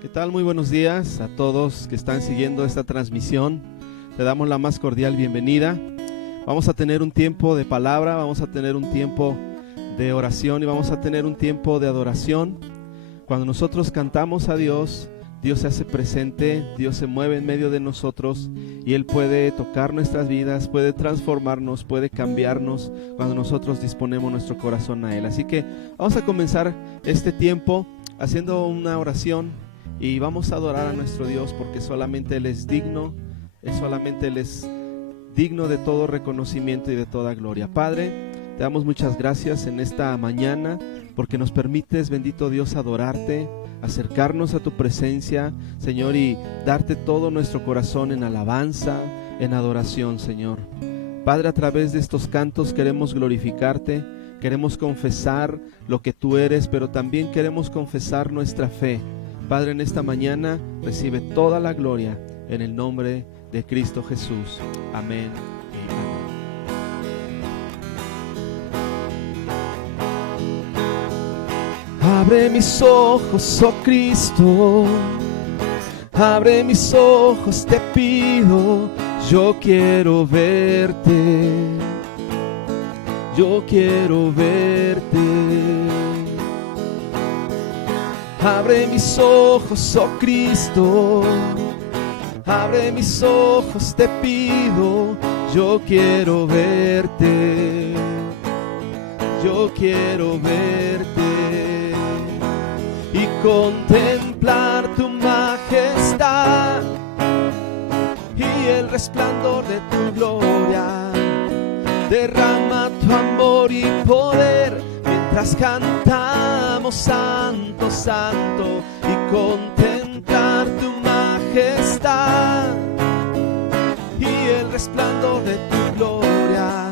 ¿Qué tal? Muy buenos días a todos que están siguiendo esta transmisión. Te damos la más cordial bienvenida. Vamos a tener un tiempo de palabra, vamos a tener un tiempo de oración y vamos a tener un tiempo de adoración. Cuando nosotros cantamos a Dios, Dios se hace presente, Dios se mueve en medio de nosotros y Él puede tocar nuestras vidas, puede transformarnos, puede cambiarnos cuando nosotros disponemos nuestro corazón a Él. Así que vamos a comenzar este tiempo haciendo una oración y vamos a adorar a nuestro Dios porque solamente Él es digno, solamente Él es digno de todo reconocimiento y de toda gloria. Padre, te damos muchas gracias en esta mañana porque nos permites, bendito Dios, adorarte, acercarnos a tu presencia, Señor, y darte todo nuestro corazón en alabanza, en adoración, Señor. Padre, a través de estos cantos queremos glorificarte, queremos confesar lo que tú eres, pero también queremos confesar nuestra fe. Padre, en esta mañana recibe toda la gloria en el nombre de Cristo Jesús. Amén. Abre mis ojos, oh Cristo, abre mis ojos, te pido, yo quiero verte, yo quiero verte. Abre mis ojos, oh Cristo, abre mis ojos, te pido, yo quiero verte, yo quiero verte y contemplar tu majestad y el resplandor de tu gloria. Derrama tu amor y poder mientras cantamos santo, santo, y contemplar tu majestad y el resplandor de tu gloria.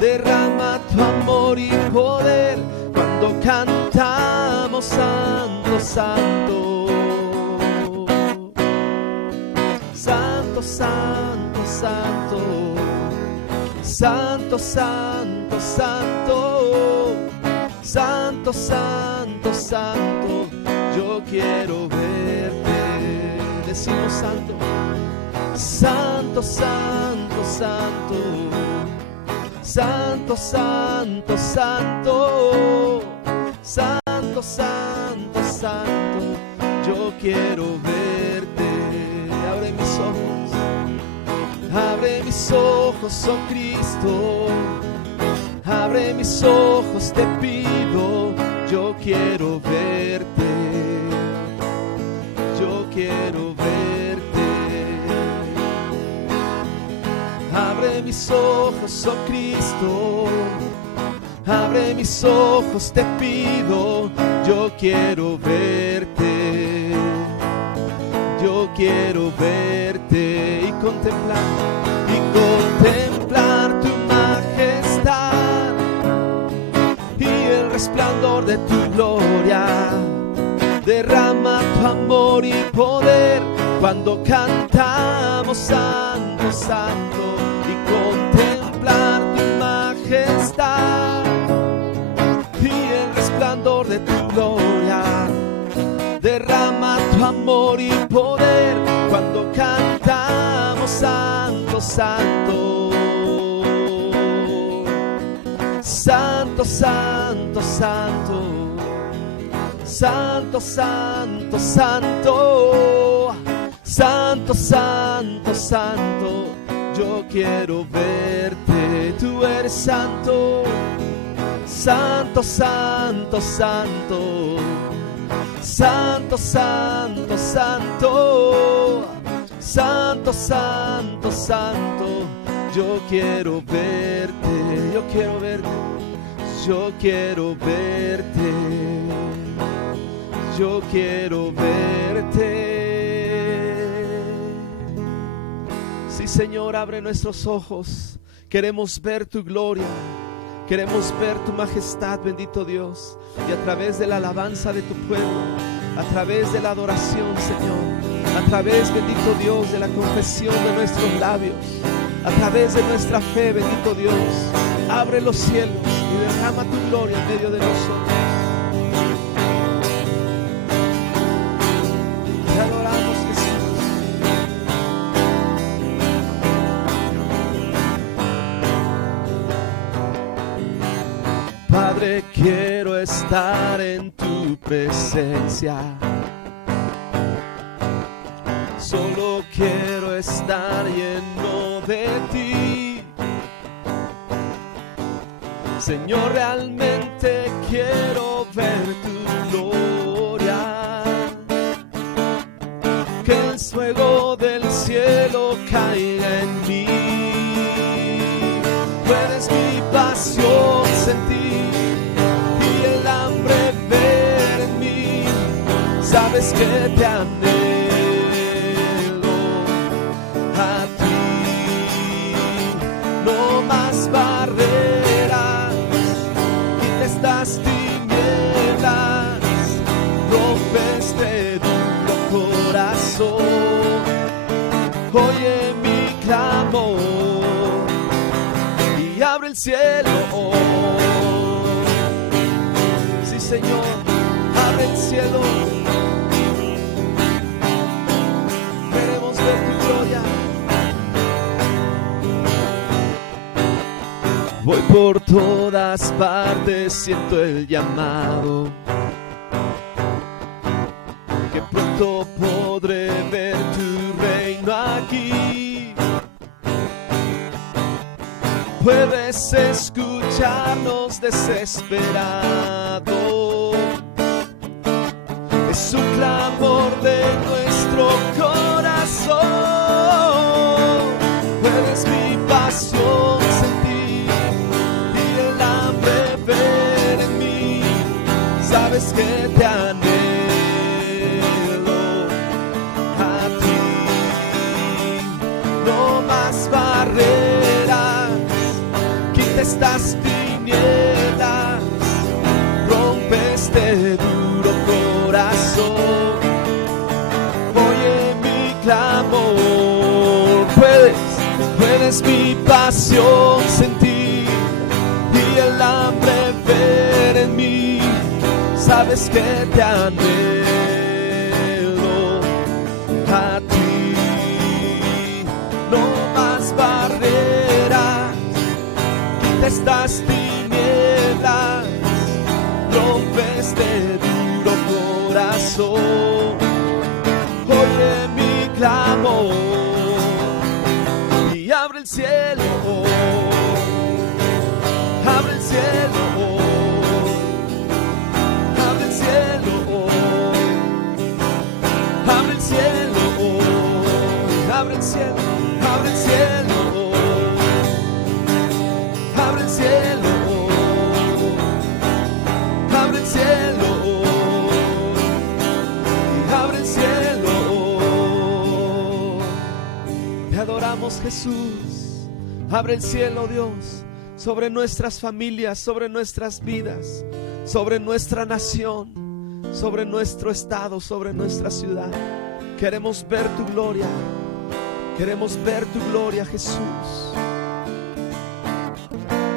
Derrama tu amor y poder cuando cantamos santo, santo, santo, santo, santo, santo, santo, santo, santo, santo, santo, yo quiero verte. Decimos santo, santo, santo, santo, santo, santo, santo, santo, santo, santo, yo quiero verte. Abre mis ojos, oh Cristo, abre mis ojos, te pido, yo quiero verte, yo quiero verte. Abre mis ojos, oh Cristo, abre mis ojos, te pido, yo quiero verte, yo quiero verte y contemplar tu majestad y el resplandor de tu gloria. Derrama tu amor y poder cuando cantamos santo, santo, y contemplar tu majestad y el resplandor de tu gloria. Derrama tu amor y poder cuando cantamos santo, santo, santo, santo, santo, santo, santo, santo, santo, santo, santo, yo quiero verte. Tú eres santo, santo, santo, santo, santo, santo, santo, santo, santo, santo, yo quiero verte, yo quiero verte, yo quiero verte, yo quiero verte. Sí, Señor, abre nuestros ojos, queremos ver tu gloria, queremos ver tu majestad, bendito Dios, y a través de la alabanza de tu pueblo, a través de la adoración, Señor, a través, bendito Dios, de la confesión de nuestros labios, a través de nuestra fe, bendito Dios, abre los cielos y derrama tu gloria en medio de nosotros. quiero estar en tu presencia. Solo quiero estar lleno de ti. Señor, realmente quiero ver tu gloria. Que el fuego del cielo caiga en mí. Tú eres mi pasión sentir y el hambre ver en mí. Sabes que te anhelo a ti. No más barreras, quita estas tinieblas, rompe este duro corazón. Oye mi clamor y abre el cielo. Sí, Señor, abre el cielo. Queremos ver tu gloria. Voy por todas partes, siento el llamado. Que pronto podré ver tu reino aquí. Puedes escucharnos desesperados. Es un clamor de nuestro corazón. Eres mi pasión sentir y el hambre ver en mí. Sabes que te anhelo a ti. No más barreras, quita estas tinieblas, rompe este duro corazón. Oye mi clamor, puedes mi pasión sentir y el hambre ver en mí. Sabes que te anhelo a ti. No más barreras, quita estas tinieblas, rompe este duro corazón. Oye mi clamor y abre el cielo. Abre el cielo. Abre el cielo. Abre el cielo. Abre el cielo. Abre el cielo. Abre el cielo. Abre el cielo. Abre el cielo. Te adoramos, Jesús. Abre el cielo, Dios, sobre nuestras familias, sobre nuestras vidas, sobre nuestra nación, sobre nuestro estado, sobre nuestra ciudad. Queremos ver tu gloria. Queremos ver tu gloria, Jesús.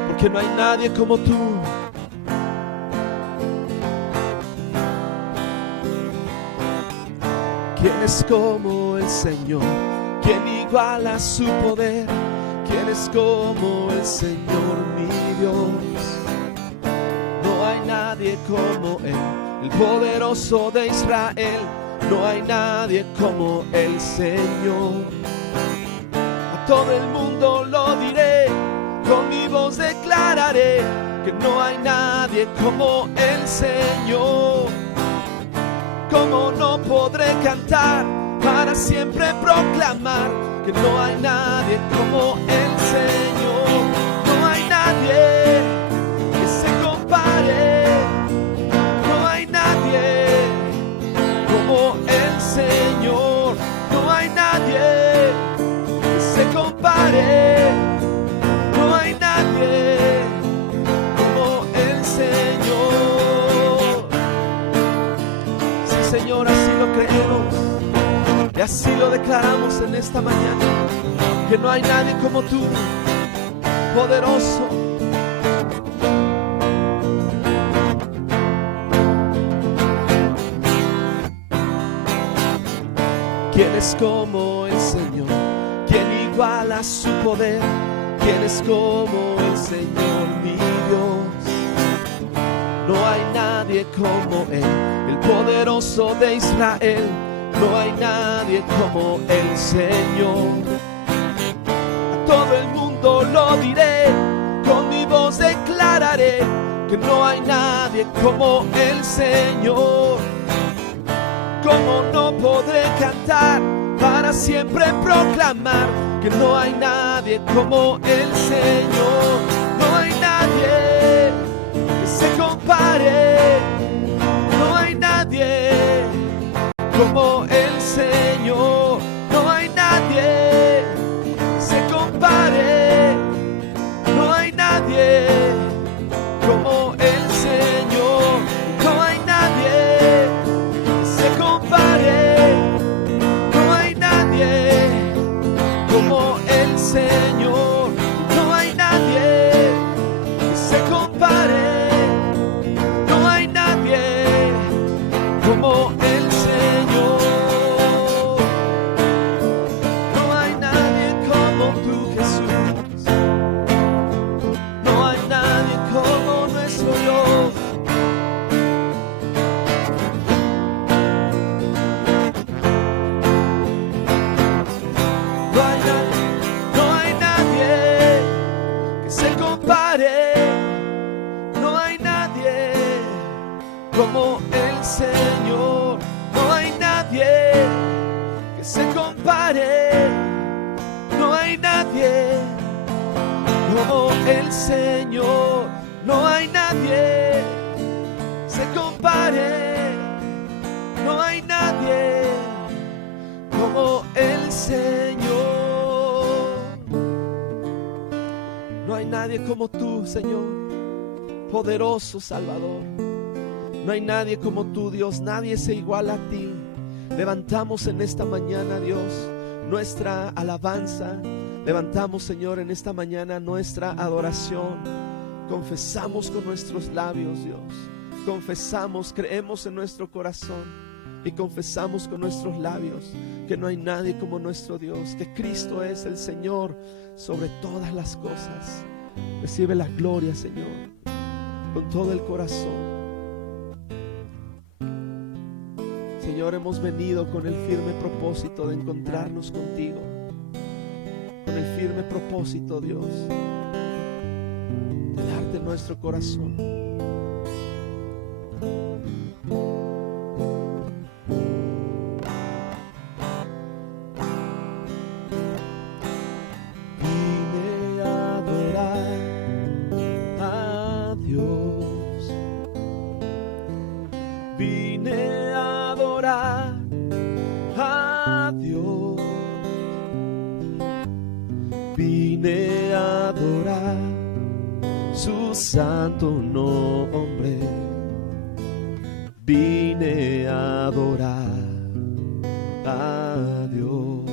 Porque no hay nadie como tú. ¿Quién es como el Señor? ¿Quién iguala su poder? ¿Quién es como el Señor, mi Dios? No hay nadie como Él, el poderoso de Israel. No hay nadie como el Señor. A todo el mundo lo diré, con mi voz declararé que no hay nadie como el Señor. ¿Cómo no podré cantar para siempre proclamar que no hay nadie como el Señor? No hay nadie que se compare, no hay nadie como el Señor, no hay nadie que se compare, no hay nadie como el Señor. Sí, Señor, así lo creemos y así lo declaramos en esta mañana, que no hay nadie como tú, poderoso. ¿Quién es como el Señor? ¿Quién iguala su poder? ¿Quién es como el Señor, mi Dios? No hay nadie como Él, el poderoso de Israel. No hay nadie como el Señor. A todo el mundo lo diré, con mi voz declararé que no hay nadie como el Señor. ¿Cómo no podré cantar para siempre proclamar que no hay nadie como el Señor? No hay nadie que se compare, no hay nadie como el Señor. No hay nadie que se compare, no hay nadie como el Señor. No hay nadie que se compare, no hay nadie como el Señor. No hay nadie que se compare, no hay nadie como el Señor. No hay nadie como tú, Jesús. No hay nadie como nuestro Dios. No hay nadie que se compare. No hay nadie como el Señor. No hay nadie que se compare. No hay nadie como el Señor. No hay nadie que se compare. No hay nadie como el Señor. No hay nadie como tú, Señor, poderoso Salvador. No hay nadie como tú, Dios. Nadie se iguala a ti. Levantamos en esta mañana, Dios, nuestra alabanza. Levantamos, Señor, en esta mañana nuestra adoración. Confesamos con nuestros labios, Dios. Confesamos, creemos en nuestro corazón y confesamos con nuestros labios que no hay nadie como nuestro Dios, que Cristo es el Señor sobre todas las cosas. Recibe la gloria, Señor, con todo el corazón. Señor, hemos venido con el firme propósito de encontrarnos contigo, con el firme propósito, Dios, de darte nuestro corazón. Vine a adorar a Dios. Vine a adorar a Dios. Vine a adorar su santo nombre. Vine a adorar a Dios.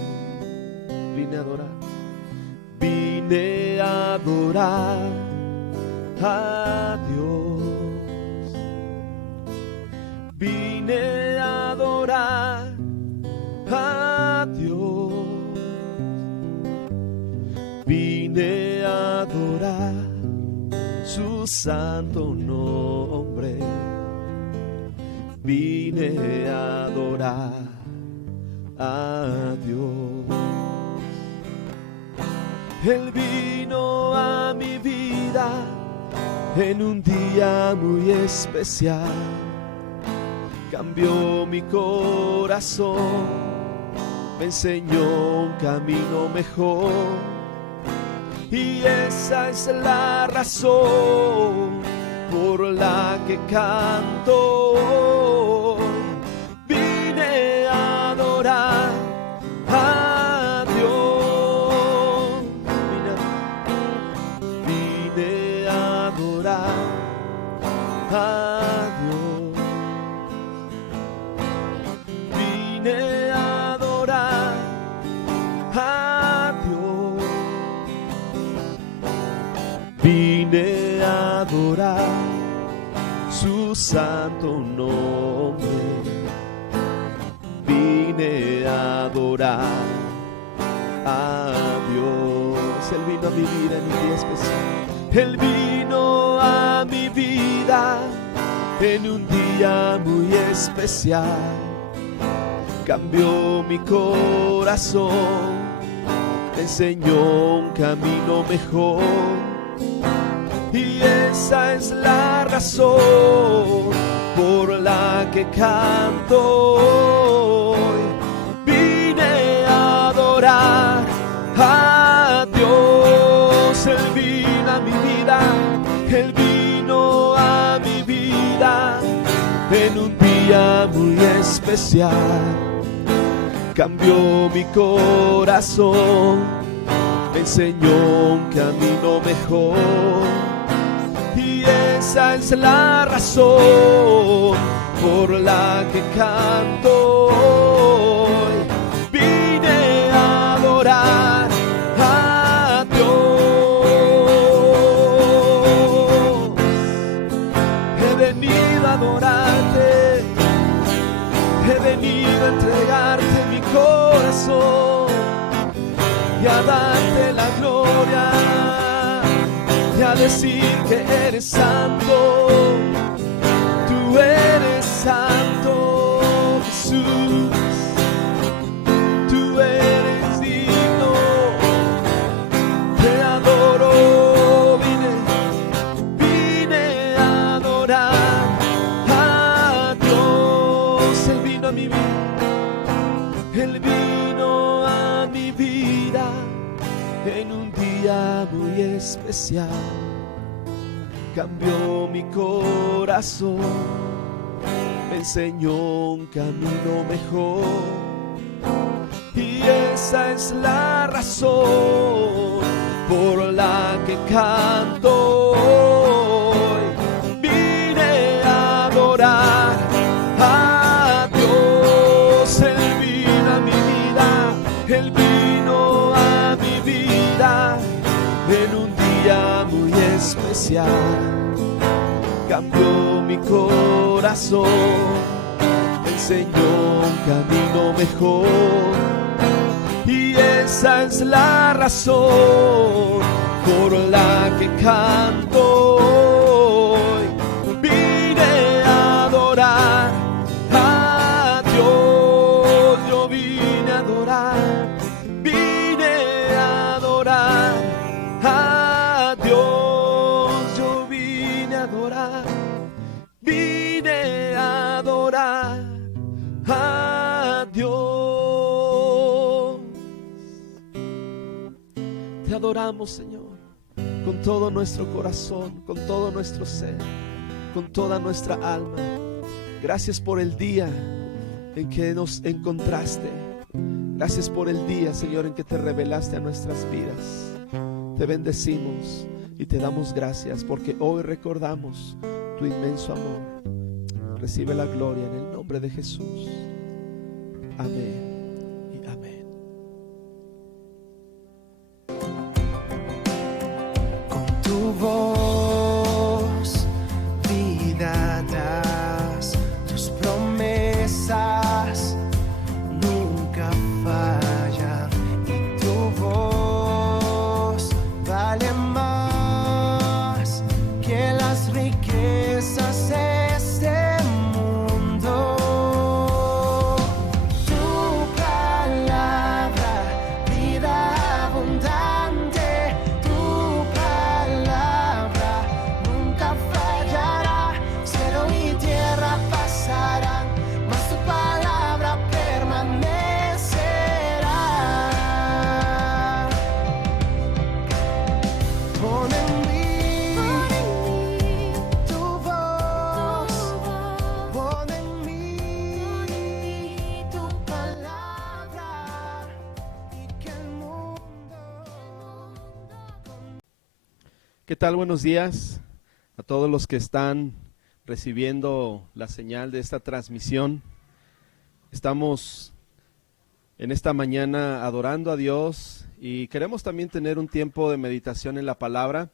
Vine a adorar. Vine a adorar a Dios. Vine a adorar a Dios. Vine a adorar su santo nombre. Vine a adorar a Dios. Él vino a mi vida en un día muy especial. Cambió mi corazón, me enseñó un camino mejor. Y esa es la razón por la que canto hoy. Vine a adorar a Dios. Vine a adorar a Dios. Vine a adorar a Dios. Vine a adorar su santo nombre. Vine a adorar a Dios. Él vino a mi vida en un día especial. Él vino a mi vida en un día muy especial. Cambió mi corazón, me enseñó un camino mejor. Y esa es la razón por la que canto hoy. Vine a adorar a Dios. Él vino a mi vida, Él vino a mi vida en un día muy especial. Cambió mi corazón, me enseñó un camino mejor. Y esa es la razón por la que canto hoy. Vine a adorar a Dios. He venido a adorarte, he venido a entregarte mi corazón y a darte la gloria y a decir que eres santo. Tú eres santo, Jesús. Tú eres digno. Te adoro. Vine a adorar a Dios. Él vino a mi vida. Él vino a mi vida en un día muy especial. Cambió mi corazón, me enseñó un camino mejor. Y esa es la razón por la que canto hoy. Vine a adorar a Dios. Él vino a mi vida, Él vino a mi vida en un día muy especial. Cambió mi corazón, me enseñó un camino mejor. Y esa es la razón por la que canto hoy. Vine a adorar a Dios. Yo vine a adorar, vine a adorar a Dios. Yo vine a adorar, vine a adorar a Dios. Te adoramos, Señor, con todo nuestro corazón, con todo nuestro ser, con toda nuestra alma. Gracias por el día en que nos encontraste. Gracias por el día, Señor, en que te revelaste a nuestras vidas. Te bendecimos y te damos gracias porque hoy recordamos tu inmenso amor. Recibe la gloria en el nombre de Jesús. Amén y amén. Con tu voz, vida das, tus promesas nunca fallan, y tu voz vale más que las riquezas de este mundo. Tu palabra, vida abundante, tu palabra nunca fallará. Cielo y tierra pasarán, mas tu palabra permanecerá. Pon en mí tu voz, pon en mí tu palabra, y que el mundo. ¿Qué tal? Buenos días a todos los que están recibiendo la señal de esta transmisión. Estamos en esta mañana adorando a Dios y queremos también tener un tiempo de meditación en la palabra.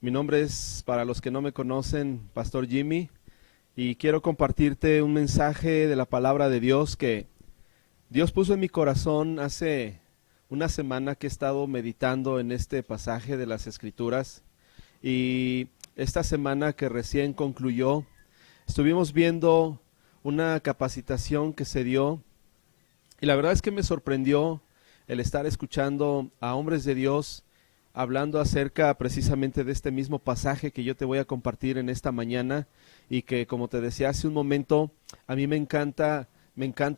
Mi nombre es, para los que no me conocen, Pastor Jimmy, y quiero compartirte un mensaje de la palabra de Dios que Dios puso en mi corazón hace una semana que he estado meditando en este pasaje de las Escrituras. Y esta semana que recién concluyó, Estuvimos viendo una capacitación que se dio y la verdad es que me sorprendió el estar escuchando a hombres de Dios hablando acerca precisamente de este mismo pasaje que yo te voy a compartir en esta mañana y que, como te decía hace un momento, a mí me encanta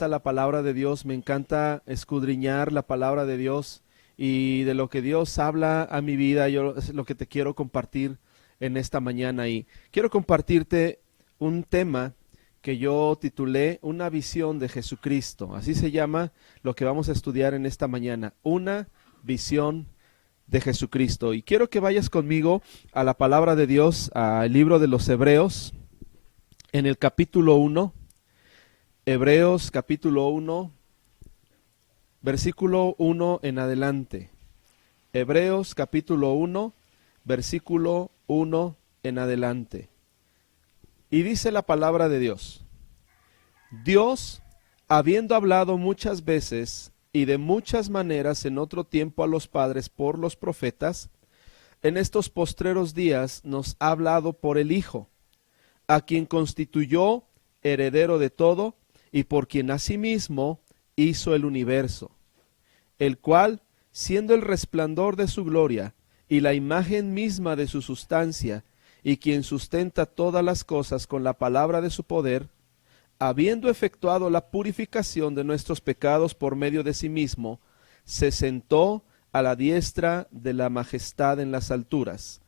la palabra de Dios, me encanta escudriñar la palabra de Dios y de lo que Dios habla a mi vida, yo es lo que te quiero compartir en esta mañana y quiero compartirte un tema que yo titulé Una visión de Jesucristo. Así se llama lo que vamos a estudiar en esta mañana, una visión de Jesucristo. Y quiero que vayas conmigo a la palabra de Dios, al libro de los Hebreos, en el capítulo 1, Hebreos capítulo 1, versículo 1 en adelante. Hebreos capítulo 1, versículo 1 en adelante. Y dice la palabra de Dios: Dios, habiendo hablado muchas veces y de muchas maneras en otro tiempo a los padres por los profetas, en estos postreros días nos ha hablado por el Hijo, a quien constituyó heredero de todo y por quien asimismo hizo el universo, el cual, siendo el resplandor de su gloria y la imagen misma de su sustancia, y quien sustenta todas las cosas con la palabra de su poder, habiendo efectuado la purificación de nuestros pecados por medio de sí mismo, se sentó a la diestra de la majestad en las alturas,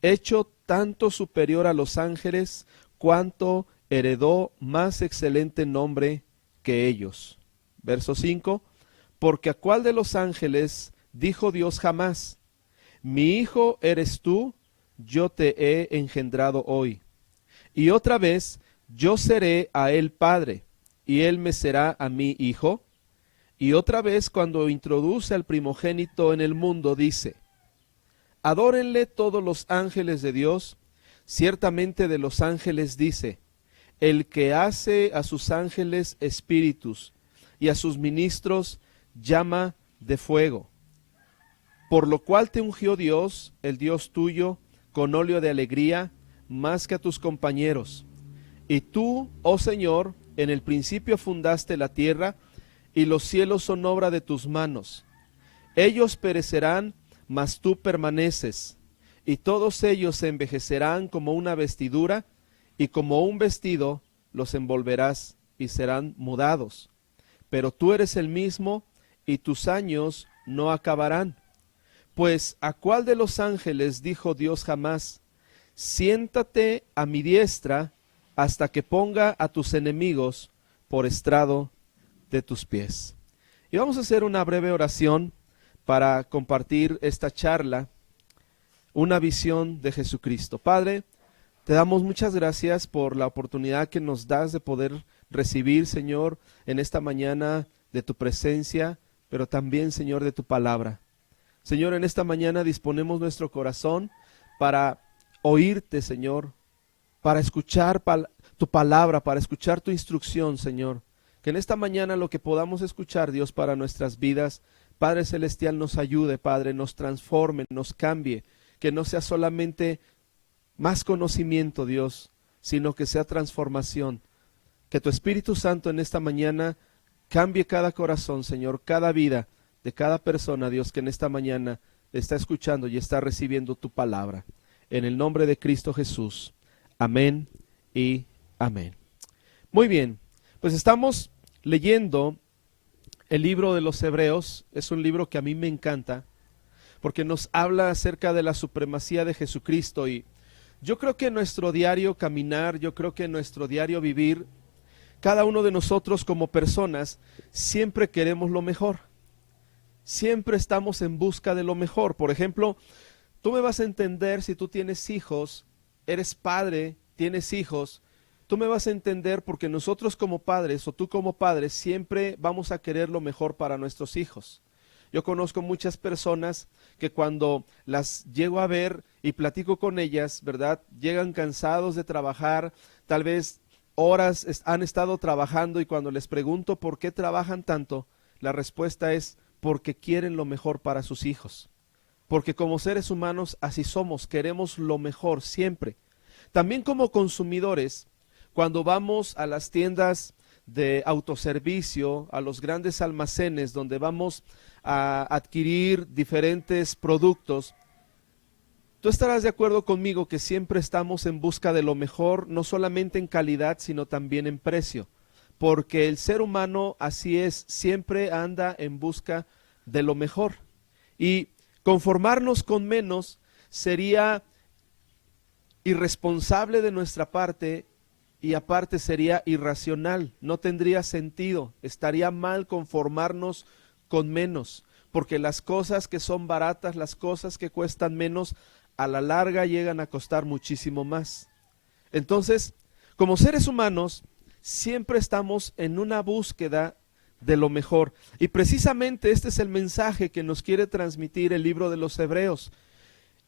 hecho tanto superior a los ángeles, cuanto heredó más excelente nombre que ellos. Verso 5, porque a cuál de los ángeles dijo Dios jamás: mi hijo eres tú, yo te he engendrado hoy. Y otra vez, yo seré a él padre, y él me será a mí hijo. Y otra vez, cuando introduce al primogénito en el mundo, dice: adórenle todos los ángeles de Dios. Ciertamente de los ángeles dice: el que hace a sus ángeles espíritus y a sus ministros llama de fuego. Por lo cual te ungió Dios, el Dios tuyo, con óleo de alegría, más que a tus compañeros. Y tú, oh Señor, en el principio fundaste la tierra, y los cielos son obra de tus manos. Ellos perecerán, mas tú permaneces, y todos ellos se envejecerán como una vestidura, y como un vestido los envolverás, y serán mudados. Pero tú eres el mismo, y tus años no acabarán. Pues, ¿a cuál de los ángeles dijo Dios jamás: siéntate a mi diestra hasta que ponga a tus enemigos por estrado de tus pies? Y vamos a hacer una breve oración para compartir esta charla, una visión de Jesucristo. Padre, te damos muchas gracias por la oportunidad que nos das de poder recibir, Señor, en esta mañana de tu presencia, pero también, Señor, de tu palabra. Señor, en esta mañana disponemos nuestro corazón para oírte, Señor, para escuchar tu palabra, para escuchar tu instrucción, Señor. Que en esta mañana lo que podamos escuchar, Dios, para nuestras vidas, Padre Celestial, nos ayude, Padre, nos transforme, nos cambie. Que no sea solamente más conocimiento, Dios, sino que sea transformación. Que tu Espíritu Santo en esta mañana cambie cada corazón, Señor, cada vida de cada persona, Dios, que en esta mañana está escuchando y está recibiendo tu palabra. En el nombre de Cristo Jesús. Amén y amén. Muy bien, pues estamos leyendo el libro de los Hebreos. Es un libro que a mí me encanta porque nos habla acerca de la supremacía de Jesucristo, y yo creo que en nuestro diario caminar, yo creo que en nuestro diario vivir, cada uno de nosotros como personas siempre queremos lo mejor. Siempre estamos en busca de lo mejor. Por ejemplo, tú me vas a entender si tú tienes hijos, eres padre, tienes hijos, tú me vas a entender porque nosotros como padres o tú como padres siempre vamos a querer lo mejor para nuestros hijos. Yo conozco muchas personas que cuando las llego a ver y platico con ellas, ¿verdad? Llegan cansados de trabajar, tal vez horas han estado trabajando, y cuando les pregunto por qué trabajan tanto, la respuesta es porque quieren lo mejor para sus hijos. Porque como seres humanos así somos, queremos lo mejor siempre. También como consumidores, cuando vamos a las tiendas de autoservicio, a los grandes almacenes donde vamos a adquirir diferentes productos, tú estarás de acuerdo conmigo que siempre estamos en busca de lo mejor, no solamente en calidad, sino también en precio, porque el ser humano así es, siempre anda en busca de lo mejor. Y conformarnos con menos sería irresponsable de nuestra parte y aparte sería irracional, no tendría sentido, estaría mal conformarnos con menos, porque las cosas que son baratas, las cosas que cuestan menos, a la larga llegan a costar muchísimo más. Entonces, como seres humanos, siempre estamos en una búsqueda de lo mejor. Y precisamente este es el mensaje que nos quiere transmitir el libro de los Hebreos.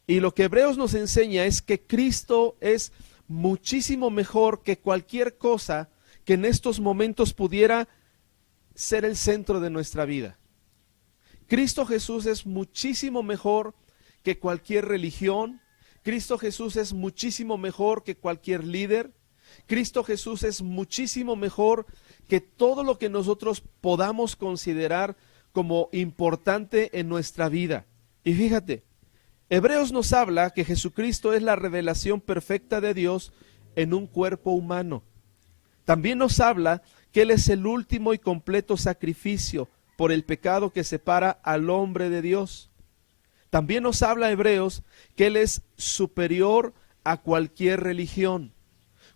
Y lo que Hebreos nos enseña es que Cristo es muchísimo mejor que cualquier cosa que en estos momentos pudiera ser el centro de nuestra vida. Cristo Jesús es muchísimo mejor que cualquier religión. Cristo Jesús es muchísimo mejor que cualquier líder. Cristo Jesús es muchísimo mejor que todo lo que nosotros podamos considerar como importante en nuestra vida. Y fíjate, Hebreos nos habla que Jesucristo es la revelación perfecta de Dios en un cuerpo humano. También nos habla que Él es el último y completo sacrificio por el pecado que separa al hombre de Dios. También nos habla Hebreos que Él es superior a cualquier religión.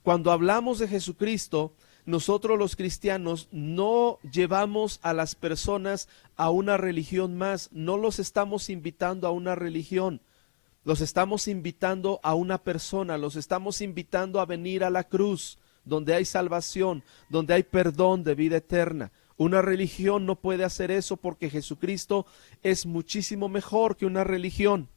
Cuando hablamos de Jesucristo, nosotros los cristianos no llevamos a las personas a una religión más, no los estamos invitando a una religión, los estamos invitando a una persona, los estamos invitando a venir a la cruz, donde hay salvación, donde hay perdón de vida eterna. Una religión no puede hacer eso porque Jesucristo es muchísimo mejor que una religión.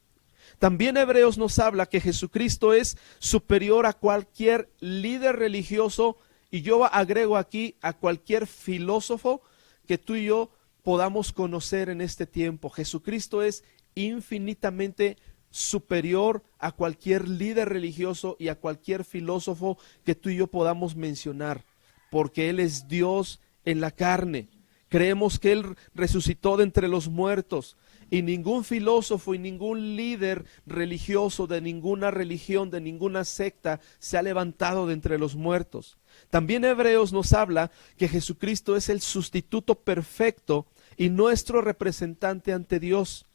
También Hebreos nos habla que Jesucristo es superior a cualquier líder religioso, y yo agrego aquí a cualquier filósofo que tú y yo podamos conocer en este tiempo. Jesucristo es infinitamente superior a cualquier líder religioso y a cualquier filósofo que tú y yo podamos mencionar, porque Él es Dios en la carne. Creemos que Él resucitó de entre los muertos, y ningún filósofo y ningún líder religioso de ninguna religión, de ninguna secta, se ha levantado de entre los muertos. También Hebreos nos habla que Jesucristo es el sustituto perfecto y nuestro representante ante Dios.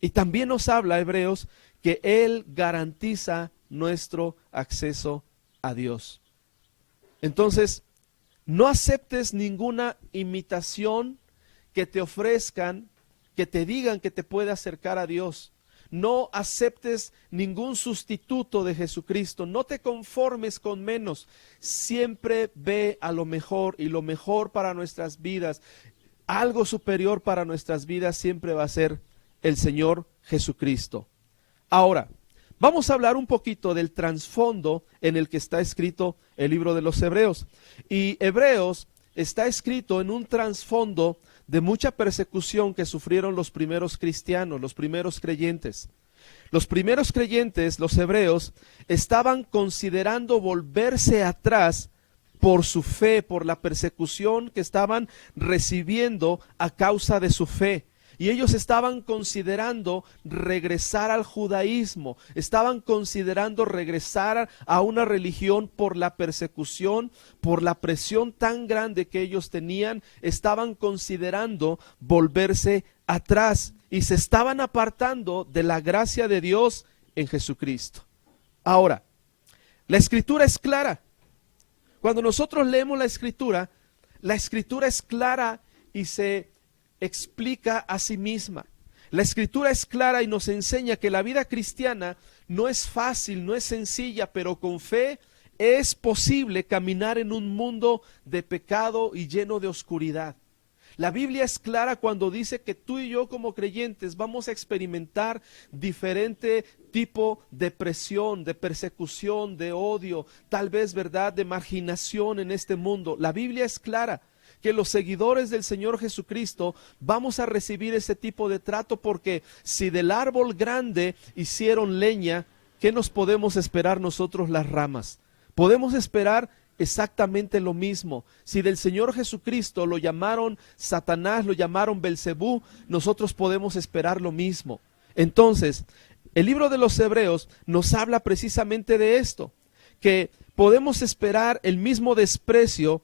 Y también nos habla Hebreos que Él garantiza nuestro acceso a Dios. Entonces, no aceptes ninguna imitación que te ofrezcan, que te digan que te puede acercar a Dios. No aceptes ningún sustituto de Jesucristo. No te conformes con menos. Siempre ve a lo mejor, y lo mejor para nuestras vidas, algo superior para nuestras vidas siempre va a ser el Señor Jesucristo. Ahora, vamos a hablar un poquito del trasfondo en el que está escrito el libro de los Hebreos. Y Hebreos está escrito en un trasfondo de mucha persecución que sufrieron los primeros cristianos, los primeros creyentes. Los primeros creyentes, los hebreos, estaban considerando volverse atrás por su fe, por la persecución que estaban recibiendo a causa de su fe. Y ellos estaban considerando regresar al judaísmo, estaban considerando regresar a una religión por la persecución, por la presión tan grande que ellos tenían, estaban considerando volverse atrás y se estaban apartando de la gracia de Dios en Jesucristo. Ahora, la escritura es clara. Cuando nosotros leemos la escritura es clara y se explica a sí misma. La escritura es clara y nos enseña que la vida cristiana no es fácil, no es sencilla, pero con fe es posible caminar en un mundo de pecado y lleno de oscuridad. La Biblia es clara cuando dice que tú y yo como creyentes vamos a experimentar diferente tipo de presión, de persecución, de odio, tal vez, ¿verdad?, de marginación en este mundo. La Biblia es clara que los seguidores del Señor Jesucristo vamos a recibir ese tipo de trato, porque si del árbol grande hicieron leña, ¿qué nos podemos esperar nosotros las ramas? Podemos esperar exactamente lo mismo. Si del Señor Jesucristo lo llamaron Satanás, lo llamaron Belcebú, nosotros podemos esperar lo mismo. Entonces, el libro de los Hebreos nos habla precisamente de esto, que podemos esperar el mismo desprecio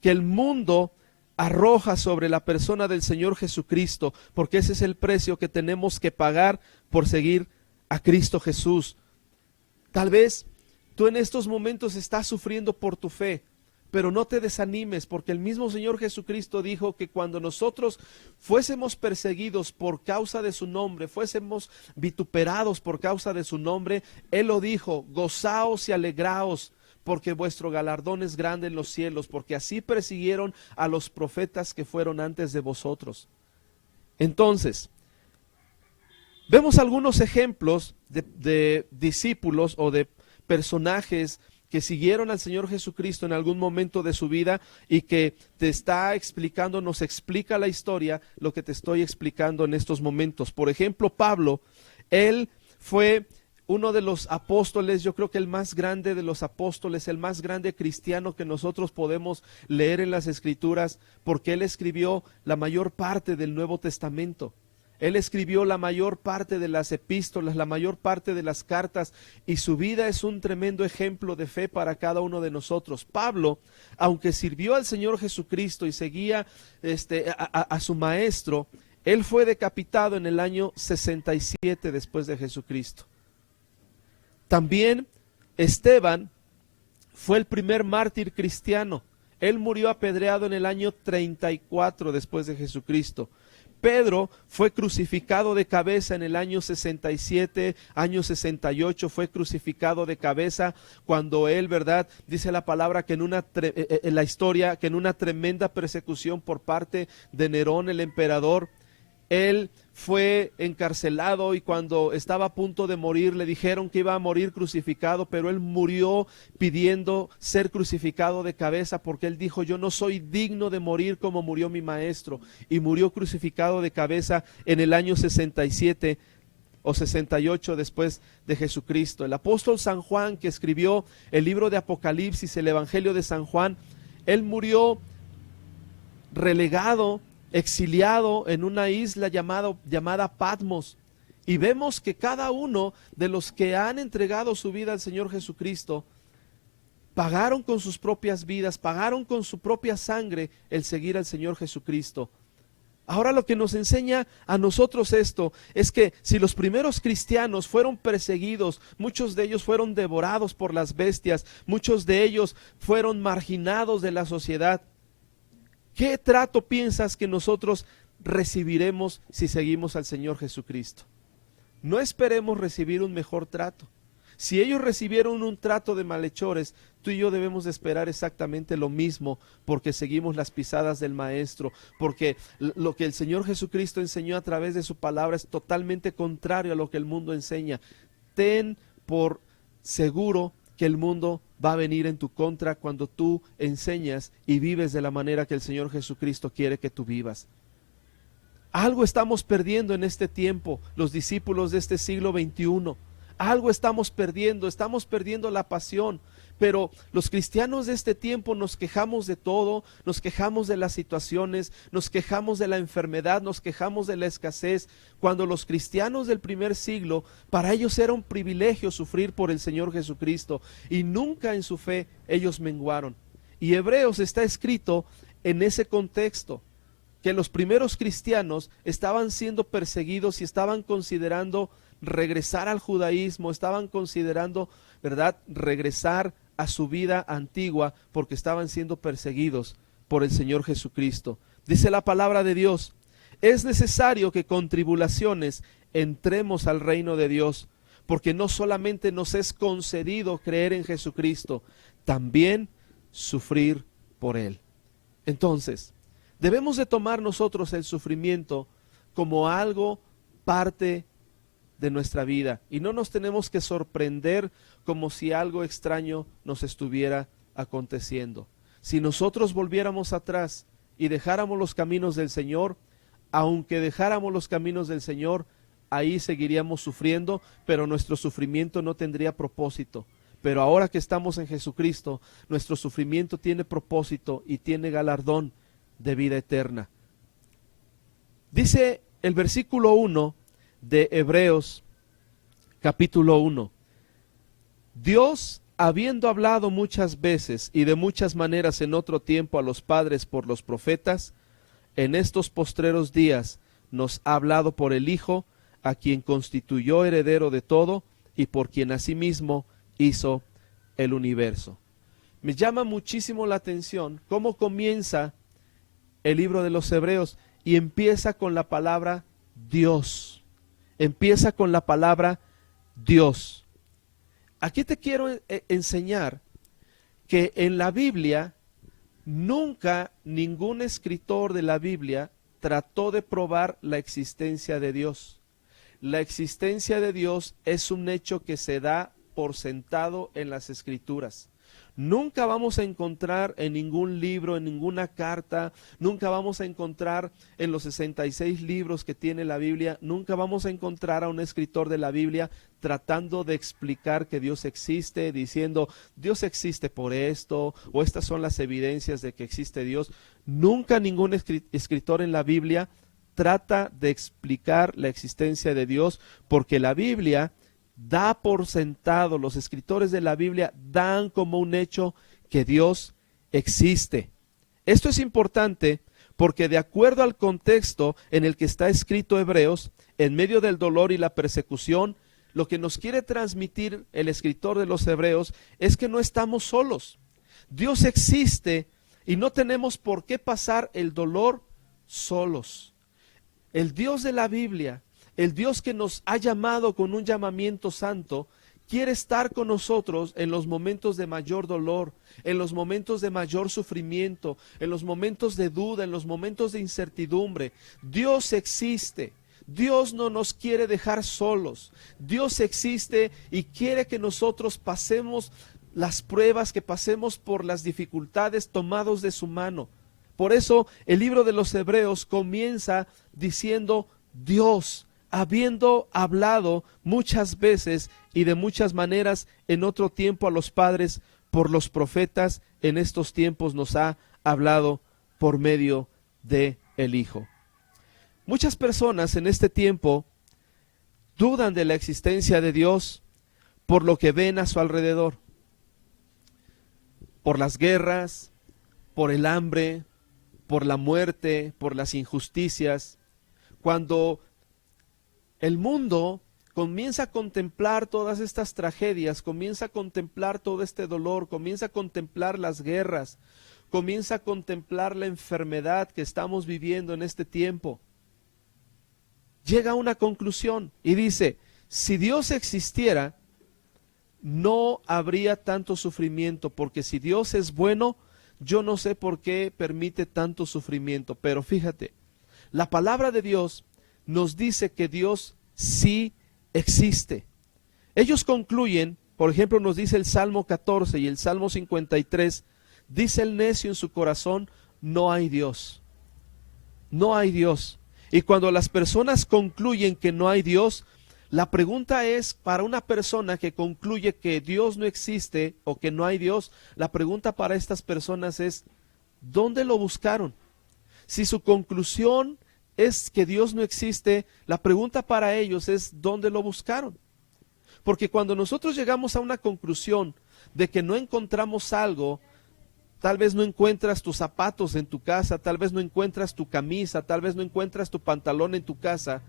que el mundo arroja sobre la persona del Señor Jesucristo, porque ese es el precio que tenemos que pagar por seguir a Cristo Jesús. Tal vez tú en estos momentos estás sufriendo por tu fe, pero no te desanimes, porque el mismo Señor Jesucristo dijo que cuando nosotros fuésemos perseguidos por causa de su nombre, fuésemos vituperados por causa de su nombre, Él lo dijo: gozaos y alegraos, porque vuestro galardón es grande en los cielos, porque así persiguieron a los profetas que fueron antes de vosotros. Entonces, vemos algunos ejemplos de discípulos o de personajes que siguieron al Señor Jesucristo en algún momento de su vida y que te está explicando, nos explica la historia, lo que te estoy explicando en estos momentos. Por ejemplo, Pablo, él fue uno de los apóstoles, yo creo que el más grande de los apóstoles, el más grande cristiano que nosotros podemos leer en las Escrituras, porque él escribió la mayor parte del Nuevo Testamento. Él escribió la mayor parte de las epístolas, la mayor parte de las cartas, y su vida es un tremendo ejemplo de fe para cada uno de nosotros. Pablo, aunque sirvió al Señor Jesucristo y seguía a su maestro, él fue decapitado en el año 67 después de Jesucristo. También Esteban fue el primer mártir cristiano. Él murió apedreado en el año 34 después de Jesucristo. Pedro fue crucificado de cabeza en el año 67, año 68, fue crucificado de cabeza cuando él, ¿verdad? Dice la palabra que en la historia, que en una tremenda persecución por parte de Nerón, el emperador, él fue encarcelado y cuando estaba a punto de morir le dijeron que iba a morir crucificado, pero él murió pidiendo ser crucificado de cabeza porque él dijo: yo no soy digno de morir como murió mi maestro, y murió crucificado de cabeza en el año 67 o 68 después de Jesucristo. El apóstol San Juan, que escribió el libro de Apocalipsis, el Evangelio de San Juan, él murió relegado, exiliado en una isla llamada Patmos. Y vemos que cada uno de los que han entregado su vida al Señor Jesucristo pagaron con sus propias vidas, pagaron con su propia sangre el seguir al Señor Jesucristo. Ahora lo que nos enseña a nosotros esto es que si los primeros cristianos fueron perseguidos, muchos de ellos fueron devorados por las bestias, muchos de ellos fueron marginados de la sociedad, ¿qué trato piensas que nosotros recibiremos si seguimos al Señor Jesucristo? No esperemos recibir un mejor trato. Si ellos recibieron un trato de malhechores, tú y yo debemos de esperar exactamente lo mismo, porque seguimos las pisadas del Maestro, porque lo que el Señor Jesucristo enseñó a través de su palabra es totalmente contrario a lo que el mundo enseña. Ten por seguro que el mundo va a venir en tu contra cuando tú enseñas y vives de la manera que el Señor Jesucristo quiere que tú vivas. Algo estamos perdiendo en este tiempo, los discípulos de este siglo XXI. Algo estamos perdiendo la pasión. Pero los cristianos de este tiempo nos quejamos de todo, nos quejamos de las situaciones, nos quejamos de la enfermedad, nos quejamos de la escasez, cuando los cristianos del primer siglo, para ellos era un privilegio sufrir por el Señor Jesucristo, y nunca en su fe ellos menguaron. Y Hebreos está escrito en ese contexto, que los primeros cristianos estaban siendo perseguidos y estaban considerando regresar al judaísmo, estaban considerando, ¿verdad?, regresar a su vida antigua porque estaban siendo perseguidos por el Señor Jesucristo. Dice la palabra de Dios: es necesario que con tribulaciones entremos al reino de Dios, porque no solamente nos es concedido creer en Jesucristo, también sufrir por Él. Entonces, debemos de tomar nosotros el sufrimiento como algo parte de nuestra vida, y no nos tenemos que sorprender como si algo extraño nos estuviera aconteciendo. Si nosotros volviéramos atrás y dejáramos los caminos del Señor, aunque dejáramos los caminos del Señor, ahí seguiríamos sufriendo, pero nuestro sufrimiento no tendría propósito. pero ahora que estamos en Jesucristo, nuestro sufrimiento tiene propósito y tiene galardón de vida eterna. Dice el versículo 1 de Hebreos capítulo 1. Dios, habiendo hablado muchas veces y de muchas maneras en otro tiempo a los padres por los profetas, en estos postreros días nos ha hablado por el Hijo, a quien constituyó heredero de todo y por quien asimismo hizo el universo. Me llama muchísimo la atención cómo comienza el libro de los Hebreos y empieza con la palabra Dios. Empieza con la palabra Dios. Aquí te quiero enseñar que en la Biblia nunca ningún escritor de la Biblia trató de probar la existencia de Dios. La existencia de Dios es un hecho que se da por sentado en las Escrituras. Nunca vamos a encontrar en ningún libro, en ninguna carta, nunca vamos a encontrar en los 66 libros que tiene la Biblia, nunca vamos a encontrar a un escritor de la Biblia tratando de explicar que Dios existe, diciendo Dios existe por esto, o estas son las evidencias de que existe Dios. Nunca ningún escritor en la Biblia trata de explicar la existencia de Dios, porque la Biblia da por sentado, los escritores de la Biblia dan como un hecho que Dios existe. Esto es importante porque de acuerdo al contexto en el que está escrito Hebreos, en medio del dolor y la persecución, lo que nos quiere transmitir el escritor de los Hebreos es que no estamos solos. Dios existe y no tenemos por qué pasar el dolor solos. El Dios de la Biblia, el Dios que nos ha llamado con un llamamiento santo, quiere estar con nosotros en los momentos de mayor dolor, en los momentos de mayor sufrimiento, en los momentos de duda, en los momentos de incertidumbre. Dios existe. Dios no nos quiere dejar solos. Dios existe y quiere que nosotros pasemos las pruebas, que pasemos por las dificultades tomados de su mano. Por eso el libro de los Hebreos comienza diciendo Dios, habiendo hablado muchas veces y de muchas maneras en otro tiempo a los padres por los profetas, en estos tiempos nos ha hablado por medio de el Hijo. Muchas personas en este tiempo dudan de la existencia de Dios por lo que ven a su alrededor, por las guerras, por el hambre, por la muerte, por las injusticias. Cuando el mundo comienza a contemplar todas estas tragedias, comienza a contemplar todo este dolor, comienza a contemplar las guerras, comienza a contemplar la enfermedad que estamos viviendo en este tiempo, llega a una conclusión y dice, si Dios existiera, no habría tanto sufrimiento, porque si Dios es bueno, yo no sé por qué permite tanto sufrimiento. Pero fíjate, la palabra de Dios nos dice que Dios sí existe. Ellos concluyen, por ejemplo, nos dice el Salmo 14 y el Salmo 53, dice el necio en su corazón, no hay Dios. No hay Dios. Y cuando las personas concluyen que no hay Dios, la pregunta es, para una persona que concluye que Dios no existe o que no hay Dios, la pregunta para estas personas es, ¿dónde lo buscaron? Si su conclusión es que Dios no existe, la pregunta para ellos es, ¿dónde lo buscaron? Porque cuando nosotros llegamos a una conclusión de que no encontramos algo, tal vez no encuentras tus zapatos en tu casa, tal vez no encuentras tu camisa, tal vez no encuentras tu pantalón en tu casa.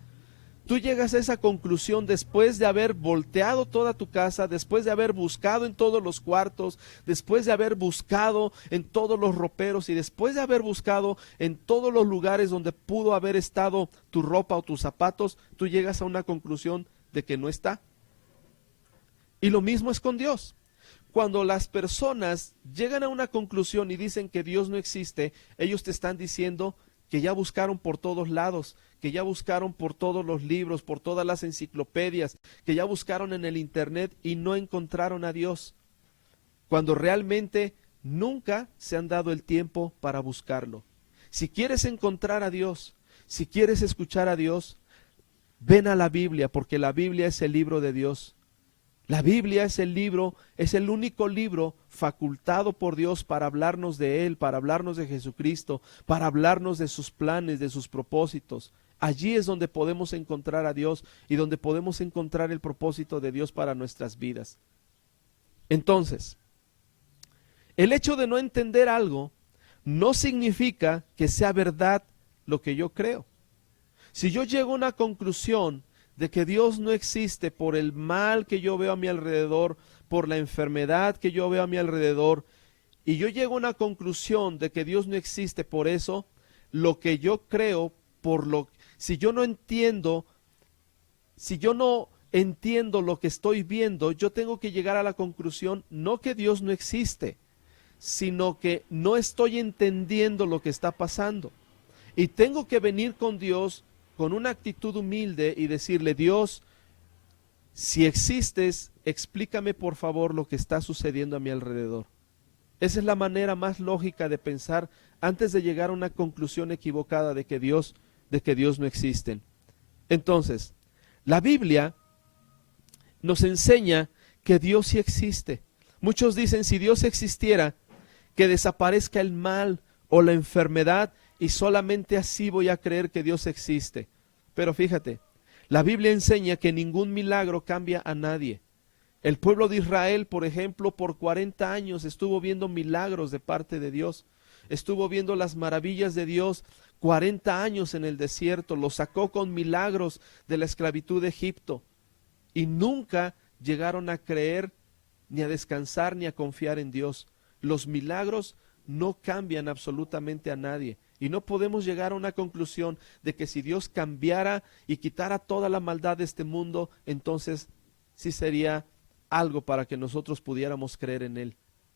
Tú llegas a esa conclusión después de haber volteado toda tu casa, después de haber buscado en todos los cuartos, después de haber buscado en todos los roperos y después de haber buscado en todos los lugares donde pudo haber estado tu ropa o tus zapatos, tú llegas a una conclusión de que no está. Y lo mismo es con Dios. Cuando las personas llegan a una conclusión y dicen que Dios no existe, ellos te están diciendo que ya buscaron por todos lados, que ya buscaron por todos los libros, por todas las enciclopedias, que ya buscaron en el internet y no encontraron a Dios, cuando realmente nunca se han dado el tiempo para buscarlo. Si quieres encontrar a Dios, si quieres escuchar a Dios, ven a la Biblia, porque la Biblia es el libro de Dios. La Biblia es el libro, es el único libro facultado por Dios para hablarnos de Él, para hablarnos de Jesucristo, para hablarnos de sus planes, de sus propósitos. Allí es donde podemos encontrar a Dios y donde podemos encontrar el propósito de Dios para nuestras vidas. Entonces, el hecho de no entender algo no significa que sea verdad lo que yo creo. Si yo llego a una conclusión de que Dios no existe por el mal que yo veo a mi alrededor, por la enfermedad que yo veo a mi alrededor, y yo llego a una conclusión de que Dios no existe por eso, lo que yo creo, si yo no entiendo lo que estoy viendo, yo tengo que llegar a la conclusión no que Dios no existe, sino que no estoy entendiendo lo que está pasando. Y tengo que venir con Dios con una actitud humilde y decirle: Dios, si existes, explícame por favor lo que está sucediendo a mi alrededor. Esa es la manera más lógica de pensar antes de llegar a una conclusión equivocada de que Dios no existe. Entonces, la Biblia nos enseña que Dios sí existe. Muchos dicen: si Dios existiera, que desaparezca el mal o la enfermedad y solamente así voy a creer que Dios existe. Pero fíjate, la Biblia enseña que ningún milagro cambia a nadie. El pueblo de Israel, por ejemplo, por 40 años estuvo viendo milagros de parte de Dios. Estuvo viendo las maravillas de Dios 40 años en el desierto. Lo sacó con milagros de la esclavitud de Egipto. Y nunca llegaron a creer, ni a descansar, ni a confiar en Dios. Los milagros no cambian absolutamente a nadie. Y no podemos llegar a una conclusión de que si Dios cambiara y quitara toda la maldad de este mundo, entonces sí sería algo para que nosotros pudiéramos creer en Él.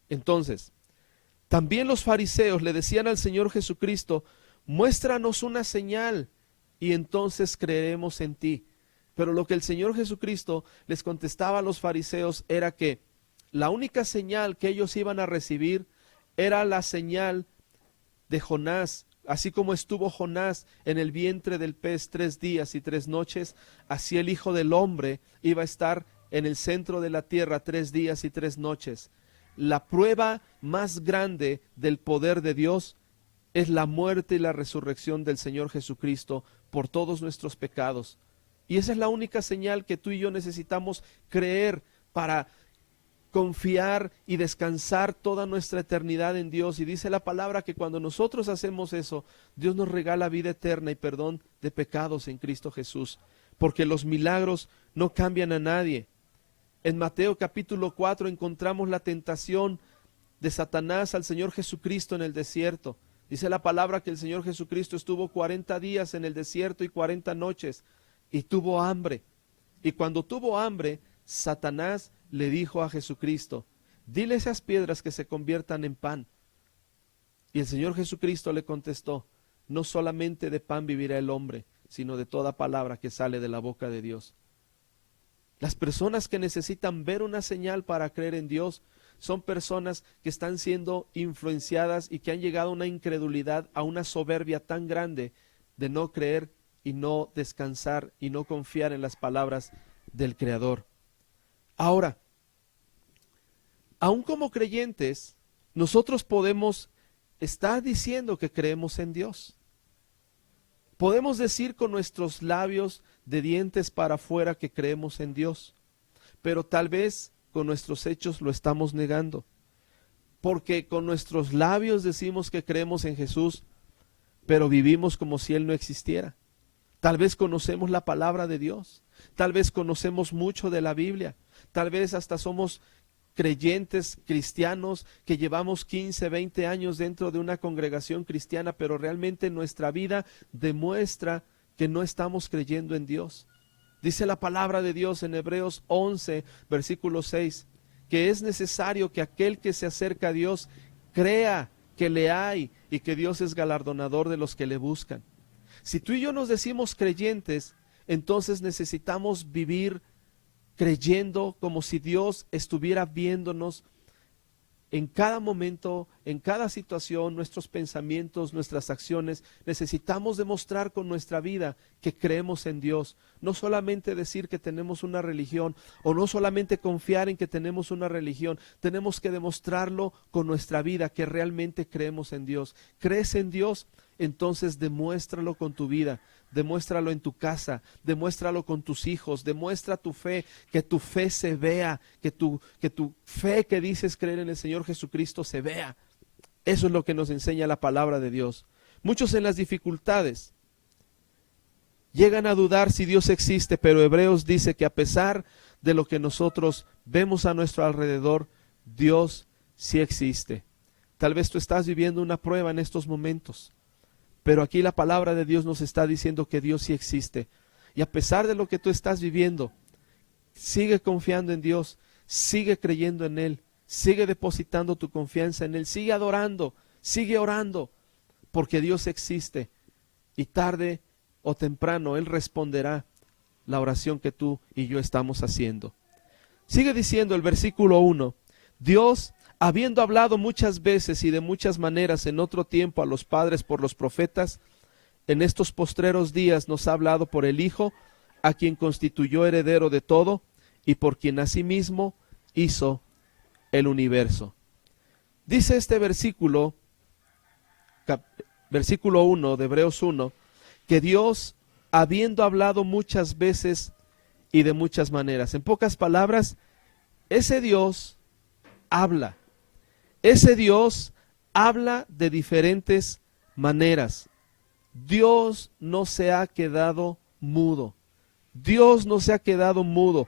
Entonces, también los fariseos le decían al Señor Jesucristo: muéstranos una señal y entonces creeremos en ti. Pero lo que el Señor Jesucristo les contestaba a los fariseos era que la única señal que ellos iban a recibir era la señal de Jonás. Así como estuvo Jonás en el vientre del pez 3 días y 3 noches, así el Hijo del Hombre iba a estar en el centro de la tierra 3 días y 3 noches. La prueba más grande del poder de Dios es la muerte y la resurrección del Señor Jesucristo por todos nuestros pecados. Y esa es la única señal que tú y yo necesitamos creer para confiar y descansar toda nuestra eternidad en Dios. Y dice la palabra que cuando nosotros hacemos eso, Dios nos regala vida eterna y perdón de pecados en Cristo Jesús, porque los milagros no cambian a nadie. En Mateo capítulo 4 encontramos la tentación de Satanás al Señor Jesucristo en el desierto. Dice la palabra que el Señor Jesucristo estuvo 40 días en el desierto y 40 noches y tuvo hambre. Y cuando tuvo hambre, Satanás le dijo a Jesucristo: dile a esas piedras que se conviertan en pan. Y el Señor Jesucristo le contestó: no solamente de pan vivirá el hombre, sino de toda palabra que sale de la boca de Dios. Las personas que necesitan ver una señal para creer en Dios son personas que están siendo influenciadas y que han llegado a una incredulidad, a una soberbia tan grande de no creer y no descansar y no confiar en las palabras del Creador. Ahora, aún como creyentes, nosotros podemos estar diciendo que creemos en Dios. Podemos decir con nuestros labios de dientes para afuera que creemos en Dios, pero tal vez con nuestros hechos lo estamos negando. Porque con nuestros labios decimos que creemos en Jesús, pero vivimos como si Él no existiera. Tal vez conocemos la palabra de Dios, tal vez conocemos mucho de la Biblia, tal vez hasta somos creyentes cristianos que llevamos 15, 20 años dentro de una congregación cristiana, pero realmente nuestra vida demuestra que no estamos creyendo en Dios. Dice la palabra de Dios en Hebreos 11, versículo 6, que es necesario que aquel que se acerca a Dios crea que le hay y que Dios es galardonador de los que le buscan. Si tú y yo nos decimos creyentes, entonces necesitamos vivir creyendo como si Dios estuviera viéndonos en cada momento, en cada situación, nuestros pensamientos, nuestras acciones, necesitamos demostrar con nuestra vida que creemos en Dios. No solamente decir que tenemos una religión o no solamente confiar en que tenemos una religión, tenemos que demostrarlo con nuestra vida que realmente creemos en Dios. ¿Crees en Dios? Entonces demuéstralo con tu vida. Demuéstralo en tu casa, demuéstralo con tus hijos, demuestra tu fe, que tu fe se vea, que tu fe que dices creer en el Señor Jesucristo se vea. Eso es lo que nos enseña la palabra de Dios. Muchos en las dificultades llegan a dudar si Dios existe, pero Hebreos dice que a pesar de lo que nosotros vemos a nuestro alrededor, Dios sí existe. Tal vez tú estás viviendo una prueba en estos momentos. Pero aquí la palabra de Dios nos está diciendo que Dios sí existe. Y a pesar de lo que tú estás viviendo, sigue confiando en Dios, sigue creyendo en Él, sigue depositando tu confianza en Él, sigue adorando, sigue orando, porque Dios existe. Y tarde o temprano Él responderá la oración que tú y yo estamos haciendo. Sigue diciendo el versículo 1, Dios, habiendo hablado muchas veces y de muchas maneras en otro tiempo a los padres por los profetas, en estos postreros días nos ha hablado por el Hijo, a quien constituyó heredero de todo y por quien asimismo hizo el universo. Dice este versículo, versículo 1 de Hebreos 1, que Dios, habiendo hablado muchas veces y de muchas maneras. En pocas palabras, ese Dios habla. Ese Dios habla de diferentes maneras. Dios no se ha quedado mudo. Dios no se ha quedado mudo.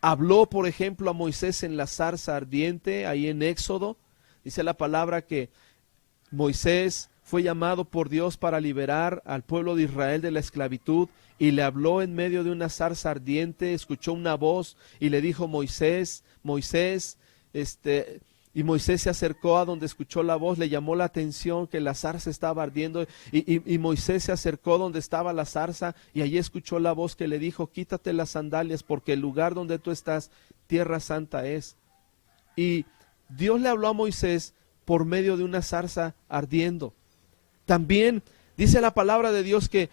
Habló, por ejemplo, a Moisés en la zarza ardiente, ahí en Éxodo. Dice la palabra que Moisés fue llamado por Dios para liberar al pueblo de Israel de la esclavitud y le habló en medio de una zarza ardiente, escuchó una voz y le dijo, Moisés, Moisés, y Moisés se acercó a donde escuchó la voz, le llamó la atención que la zarza estaba ardiendo y Moisés se acercó donde estaba la zarza y allí escuchó la voz que le dijo, quítate las sandalias porque el lugar donde tú estás, tierra santa es. Y Dios le habló a Moisés por medio de una zarza ardiendo. También dice la palabra de Dios que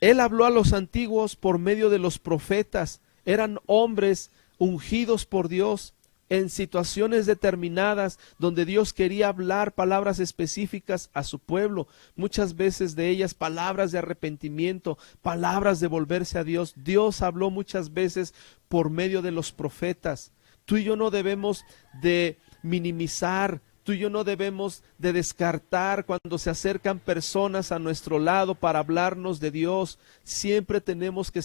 Él habló a los antiguos por medio de los profetas. Eran hombres ungidos por Dios en situaciones determinadas donde Dios quería hablar palabras específicas a su pueblo, muchas veces de ellas palabras de arrepentimiento, palabras de volverse a Dios. Dios habló muchas veces por medio de los profetas. Tú y yo no debemos de minimizar, tú y yo no debemos de descartar cuando se acercan personas a nuestro lado para hablarnos de Dios. Siempre tenemos que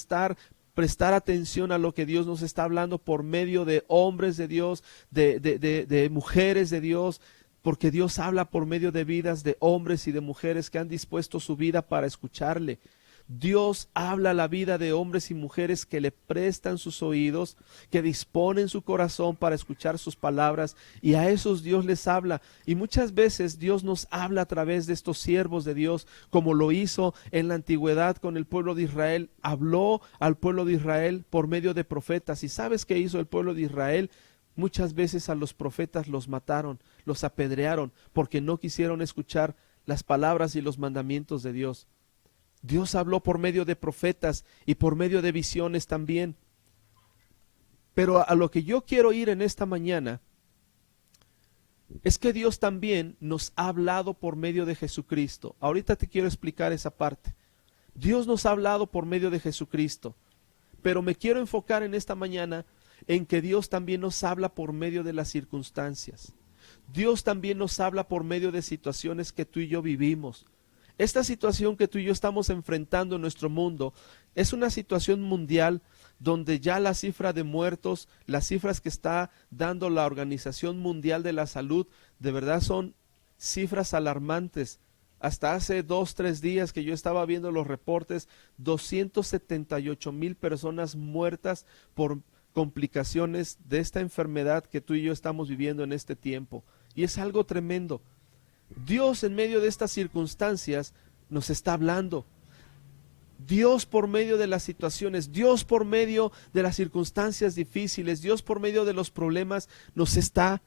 prestar atención a lo que Dios nos está hablando por medio de hombres de Dios, de mujeres de Dios, porque Dios habla por medio de vidas de hombres y de mujeres que han dispuesto su vida para escucharle. Dios habla a la vida de hombres y mujeres que le prestan sus oídos, que disponen su corazón para escuchar sus palabras, y a esos Dios les habla. Y muchas veces Dios nos habla a través de estos siervos de Dios, como lo hizo en la antigüedad con el pueblo de Israel. Habló al pueblo de Israel por medio de profetas. ¿Y sabes qué hizo el pueblo de Israel? Muchas veces a los profetas los mataron, los apedrearon, porque no quisieron escuchar las palabras y los mandamientos de Dios. Dios habló por medio de profetas y por medio de visiones también. Pero a lo que yo quiero ir en esta mañana es que Dios también nos ha hablado por medio de Jesucristo. Ahorita te quiero explicar esa parte. Dios nos ha hablado por medio de Jesucristo, pero me quiero enfocar en esta mañana en que Dios también nos habla por medio de las circunstancias. Dios también nos habla por medio de situaciones que tú y yo vivimos. Esta situación que tú y yo estamos enfrentando en nuestro mundo es una situación mundial donde ya la cifra de muertos, las cifras que está dando la Organización Mundial de la Salud, de verdad son cifras alarmantes. Hasta hace 2-3 días que yo estaba viendo los reportes, 278,000 personas muertas por complicaciones de esta enfermedad que tú y yo estamos viviendo en este tiempo. Y es algo tremendo. Dios en medio de estas circunstancias nos está hablando. Dios por medio de las situaciones, Dios por medio de las circunstancias difíciles, Dios por medio de los problemas nos está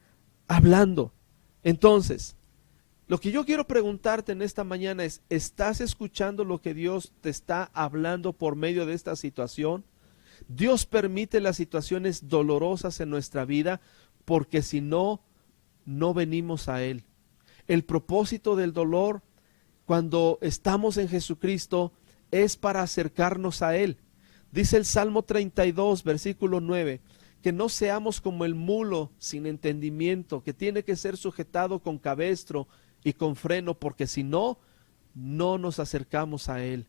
hablando. Entonces, lo que yo quiero preguntarte en esta mañana es, ¿estás escuchando lo que Dios te está hablando por medio de esta situación? Dios permite las situaciones dolorosas en nuestra vida porque si no, no venimos a Él. El propósito del dolor cuando estamos en Jesucristo es para acercarnos a Él. Dice el Salmo 32, versículo 9, que no seamos como el mulo sin entendimiento, que tiene que ser sujetado con cabestro y con freno, porque si no, no nos acercamos a Él.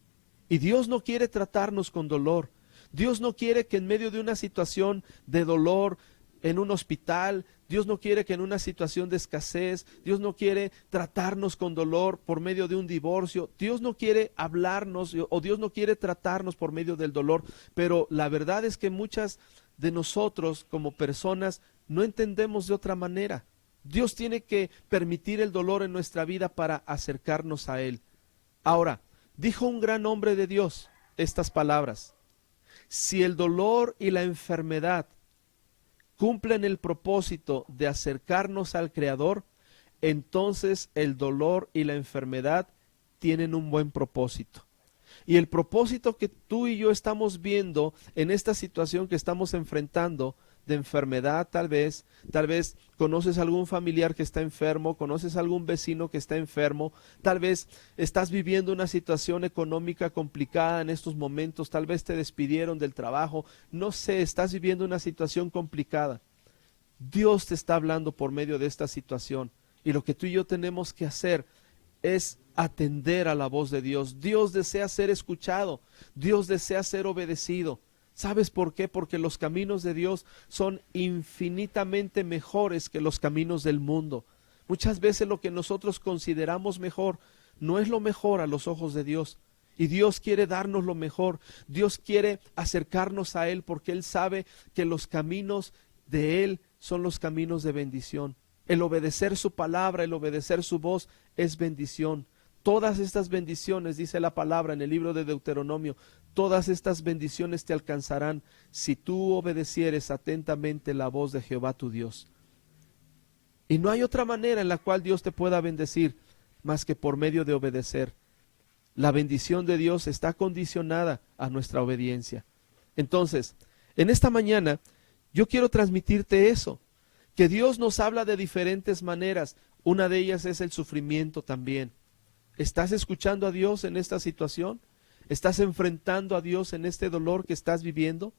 Y Dios no quiere tratarnos con dolor. Dios no quiere que en medio de una situación de dolor en un hospital, Dios no quiere que en una situación de escasez, Dios no quiere tratarnos con dolor por medio de un divorcio, Dios no quiere hablarnos o Dios no quiere tratarnos por medio del dolor, pero la verdad es que muchas de nosotros como personas no entendemos de otra manera. Dios tiene que permitir el dolor en nuestra vida para acercarnos a Él. Ahora, dijo un gran hombre de Dios estas palabras: si el dolor y la enfermedad cumplen el propósito de acercarnos al Creador, entonces el dolor y la enfermedad tienen un buen propósito. Y el propósito que tú y yo estamos viendo en esta situación que estamos enfrentando de enfermedad, tal vez conoces algún familiar que está enfermo, conoces algún vecino que está enfermo, tal vez estás viviendo una situación económica complicada en estos momentos, tal vez te despidieron del trabajo, no sé, estás viviendo una situación complicada. Dios te está hablando por medio de esta situación y lo que tú y yo tenemos que hacer es atender a la voz de Dios. Dios desea ser escuchado, Dios desea ser obedecido. ¿Sabes por qué? Porque los caminos de Dios son infinitamente mejores que los caminos del mundo. Muchas veces lo que nosotros consideramos mejor no es lo mejor a los ojos de Dios. Y Dios quiere darnos lo mejor. Dios quiere acercarnos a Él porque Él sabe que los caminos de Él son los caminos de bendición. El obedecer su palabra, el obedecer su voz es bendición. Todas estas bendiciones, dice la palabra en el libro de Deuteronomio, todas estas bendiciones te alcanzarán si tú obedecieres atentamente la voz de Jehová tu Dios. Y no hay otra manera en la cual Dios te pueda bendecir más que por medio de obedecer. La bendición de Dios está condicionada a nuestra obediencia. Entonces, en esta mañana yo quiero transmitirte eso, que Dios nos habla de diferentes maneras. Una de ellas es el sufrimiento también. ¿Estás escuchando a Dios en esta situación? ¿Estás enfrentando a Dios en este dolor que estás viviendo?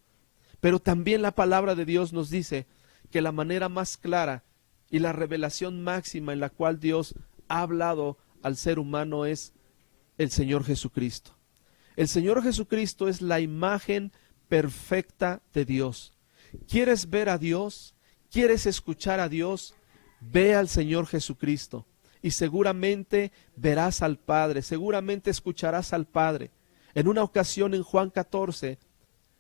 Pero también la palabra de Dios nos dice que la manera más clara y la revelación máxima en la cual Dios ha hablado al ser humano es el Señor Jesucristo. El Señor Jesucristo es la imagen perfecta de Dios. ¿Quieres ver a Dios? ¿Quieres escuchar a Dios? Ve al Señor Jesucristo. Y seguramente verás al Padre, seguramente escucharás al Padre. En una ocasión en Juan 14,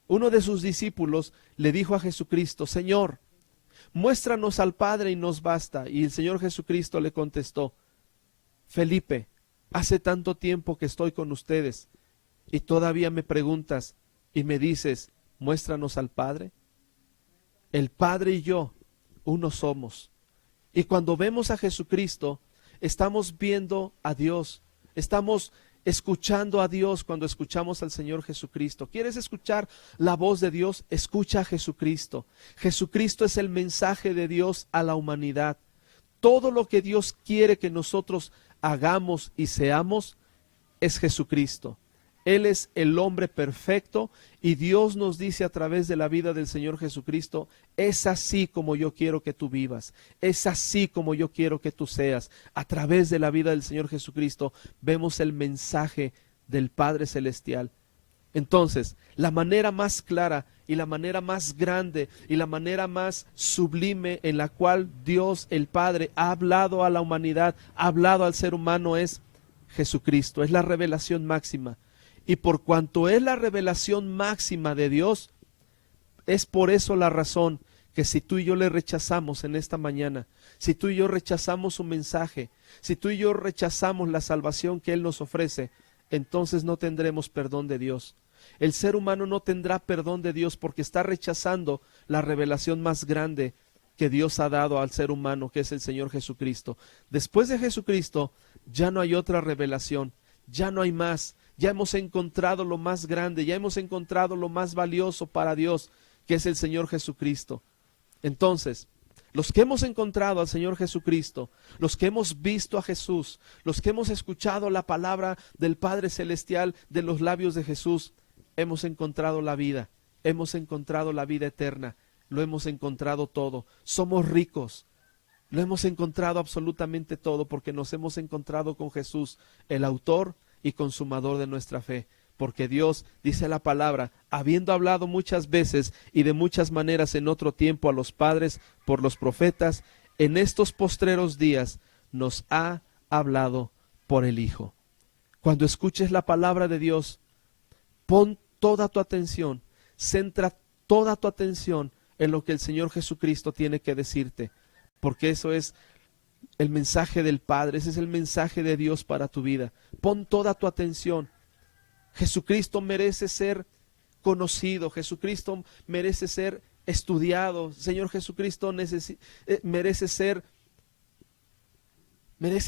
uno de sus discípulos le dijo a Jesucristo: Señor, muéstranos al Padre y nos basta. Y el Señor Jesucristo le contestó: Felipe, hace tanto tiempo que estoy con ustedes y todavía me preguntas y me dices: muéstranos al Padre. El Padre y yo, uno somos. Y cuando vemos a Jesucristo, estamos viendo a Dios, estamos escuchando a Dios cuando escuchamos al Señor Jesucristo. ¿Quieres escuchar la voz de Dios? Escucha a Jesucristo. Jesucristo es el mensaje de Dios a la humanidad. Todo lo que Dios quiere que nosotros hagamos y seamos es Jesucristo. Él es el hombre perfecto y Dios nos dice a través de la vida del Señor Jesucristo: es así como yo quiero que tú vivas, es así como yo quiero que tú seas. A través de la vida del Señor Jesucristo vemos el mensaje del Padre Celestial. Entonces, la manera más clara y la manera más grande y la manera más sublime en la cual Dios el Padre ha hablado a la humanidad, ha hablado al ser humano es Jesucristo, es la revelación máxima. Y por cuanto es la revelación máxima de Dios, es por eso la razón que si tú y yo le rechazamos en esta mañana, si tú y yo rechazamos su mensaje, si tú y yo rechazamos la salvación que Él nos ofrece, entonces no tendremos perdón de Dios. El ser humano no tendrá perdón de Dios porque está rechazando la revelación más grande que Dios ha dado al ser humano, que es el Señor Jesucristo. Después de Jesucristo ya no hay otra revelación, ya no hay más. Ya hemos encontrado lo más grande, ya hemos encontrado lo más valioso para Dios, que es el Señor Jesucristo. Entonces, los que hemos encontrado al Señor Jesucristo, los que hemos visto a Jesús, los que hemos escuchado la palabra del Padre Celestial de los labios de Jesús, hemos encontrado la vida, hemos encontrado la vida eterna, lo hemos encontrado todo. Somos ricos, lo hemos encontrado absolutamente todo, porque nos hemos encontrado con Jesús, el autor y consumador de nuestra fe. Porque Dios, dice la palabra, habiendo hablado muchas veces y de muchas maneras en otro tiempo a los padres por los profetas, en estos postreros días nos ha hablado por el Hijo. Cuando escuches la palabra de Dios, pon toda tu atención, centra toda tu atención en lo que el Señor Jesucristo tiene que decirte, porque eso es el mensaje del Padre, ese es el mensaje de Dios para tu vida. Pon toda tu atención. Jesucristo merece ser conocido, Jesucristo merece ser estudiado, Señor Jesucristo merece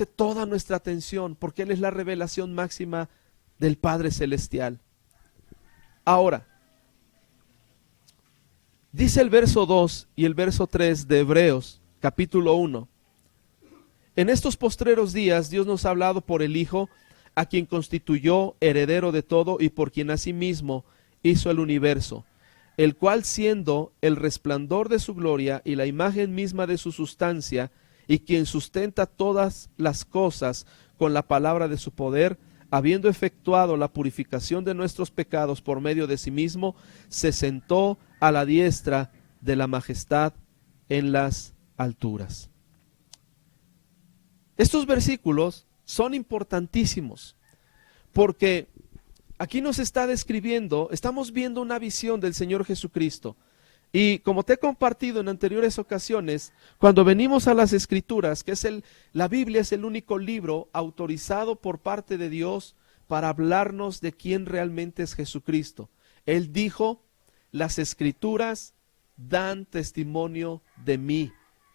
toda nuestra atención, porque Él es la revelación máxima del Padre Celestial. Ahora, dice el verso 2 y el verso 3 de Hebreos, capítulo 1. En estos postreros días Dios nos ha hablado por el Hijo, a quien constituyó heredero de todo y por quien asimismo hizo el universo, el cual, siendo el resplandor de su gloria y la imagen misma de su sustancia, y quien sustenta todas las cosas con la palabra de su poder, habiendo efectuado la purificación de nuestros pecados por medio de sí mismo, se sentó a la diestra de la majestad en las alturas. Estos versículos son importantísimos, porque aquí nos está describiendo, estamos viendo una visión del Señor Jesucristo. Y como te he compartido en anteriores ocasiones, cuando venimos a las Escrituras, que es la Biblia es el único libro autorizado por parte de Dios para hablarnos de quién realmente es Jesucristo. Él dijo, las Escrituras dan testimonio de mí.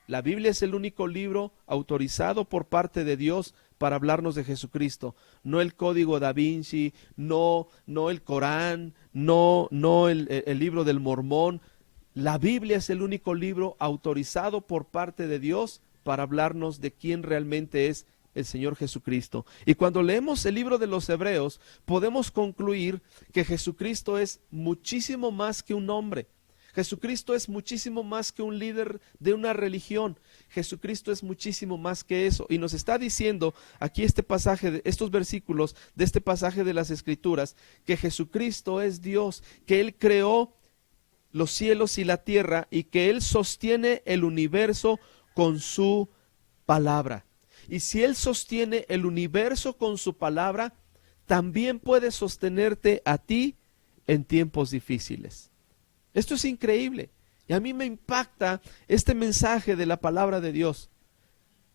La Biblia es el único libro autorizado por parte de Dios para hablarnos de Jesucristo. No el Código Da Vinci, no el Corán, no el libro del Mormón. La Biblia es el único libro autorizado por parte de Dios para hablarnos de quién realmente es el Señor Jesucristo. Y cuando leemos el libro de los Hebreos, podemos concluir que Jesucristo es muchísimo más que un hombre. Jesucristo es muchísimo más que un líder de una religión. Jesucristo es muchísimo más que eso. Y nos está diciendo aquí este pasaje, estos versículos de este pasaje de las Escrituras, que Jesucristo es Dios, que Él creó los cielos y la tierra y que Él sostiene el universo con su palabra. Y si Él sostiene el universo con su palabra, también puede sostenerte a ti en tiempos difíciles. Esto es increíble y a mí me impacta este mensaje de la palabra de Dios.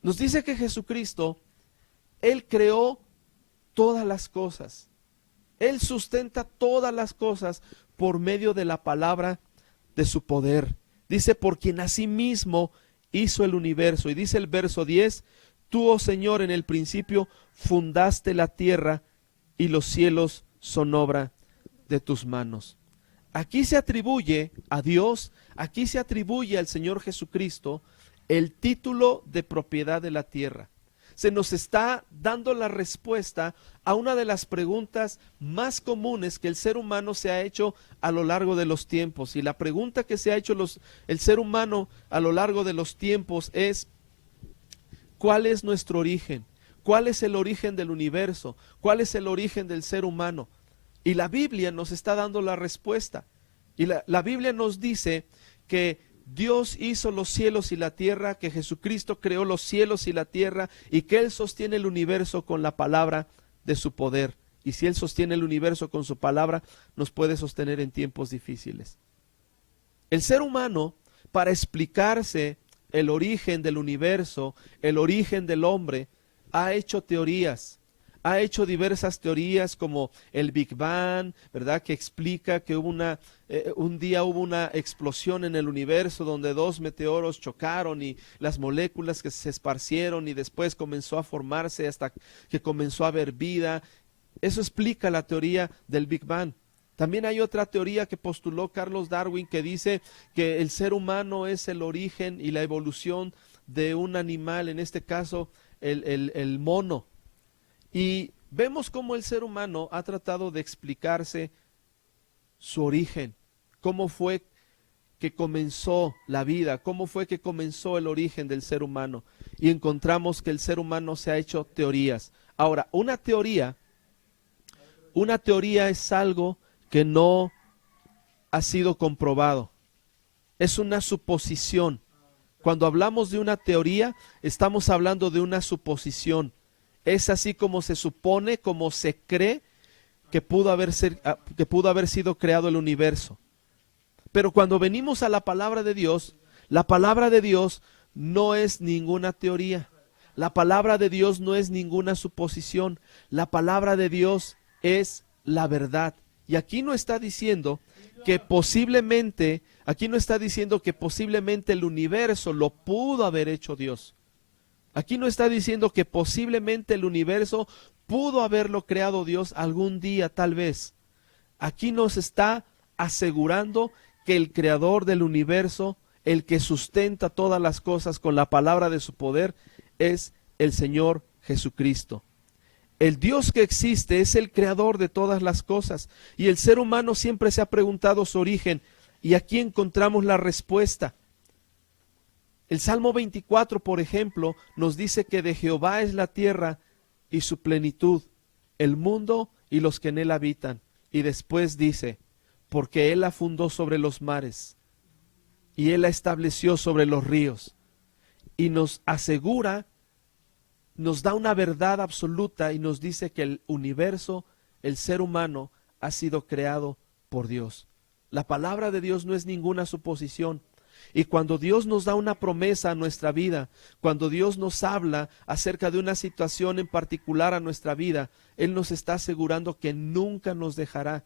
Nos dice que Jesucristo, Él creó todas las cosas. Él sustenta todas las cosas por medio de la palabra de su poder. Dice, por quien asimismo hizo el universo. Y dice el verso 10, tú, oh Señor, en el principio fundaste la tierra y los cielos son obra de tus manos. Aquí se atribuye a Dios, aquí se atribuye al Señor Jesucristo el título de propiedad de la tierra. Se nos está dando la respuesta a una de las preguntas más comunes que el ser humano se ha hecho a lo largo de los tiempos. Y la pregunta que se ha hecho el ser humano a lo largo de los tiempos es, ¿cuál es nuestro origen? ¿Cuál es el origen del universo? ¿Cuál es el origen del ser humano? Y la Biblia nos está dando la respuesta. Y la Biblia nos dice que Dios hizo los cielos y la tierra, que Jesucristo creó los cielos y la tierra y que Él sostiene el universo con la palabra de su poder. Y si Él sostiene el universo con su palabra, nos puede sostener en tiempos difíciles. El ser humano, para explicarse el origen del universo, el origen del hombre, ha hecho teorías, ha hecho diversas teorías como el Big Bang, ¿verdad? Que explica que un día hubo una explosión en el universo donde dos meteoros chocaron y las moléculas que se esparcieron y después comenzó a formarse hasta que comenzó a haber vida. Eso explica la teoría del Big Bang. También hay otra teoría que postuló Carlos Darwin que dice que el ser humano es el origen y la evolución de un animal, en este caso el mono. Y vemos cómo el ser humano ha tratado de explicarse su origen, cómo fue que comenzó la vida, cómo fue que comenzó el origen del ser humano. Y encontramos que el ser humano se ha hecho teorías. Ahora, una teoría es algo que no ha sido comprobado. Es una suposición. Cuando hablamos de una teoría, estamos hablando de una suposición. Es así como se supone, como se cree que pudo haber sido creado el universo. Pero cuando venimos a la palabra de Dios no es ninguna teoría. La palabra de Dios no es ninguna suposición. La palabra de Dios es la verdad. Y aquí no está diciendo que posiblemente el universo lo pudo haber hecho Dios. Aquí no está diciendo que posiblemente el universo pudo haberlo creado Dios algún día, tal vez. Aquí nos está asegurando que el creador del universo, el que sustenta todas las cosas con la palabra de su poder, es el Señor Jesucristo. El Dios que existe es el creador de todas las cosas. Y el ser humano siempre se ha preguntado su origen. Y aquí encontramos la respuesta. El Salmo 24, por ejemplo, nos dice que de Jehová es la tierra y su plenitud, el mundo y los que en él habitan. Y después dice, porque él la fundó sobre los mares y él la estableció sobre los ríos. Y nos asegura, nos da una verdad absoluta y nos dice que el universo, el ser humano, ha sido creado por Dios. La palabra de Dios no es ninguna suposición. Y cuando Dios nos da una promesa a nuestra vida, cuando Dios nos habla acerca de una situación en particular a nuestra vida, Él nos está asegurando que nunca nos dejará,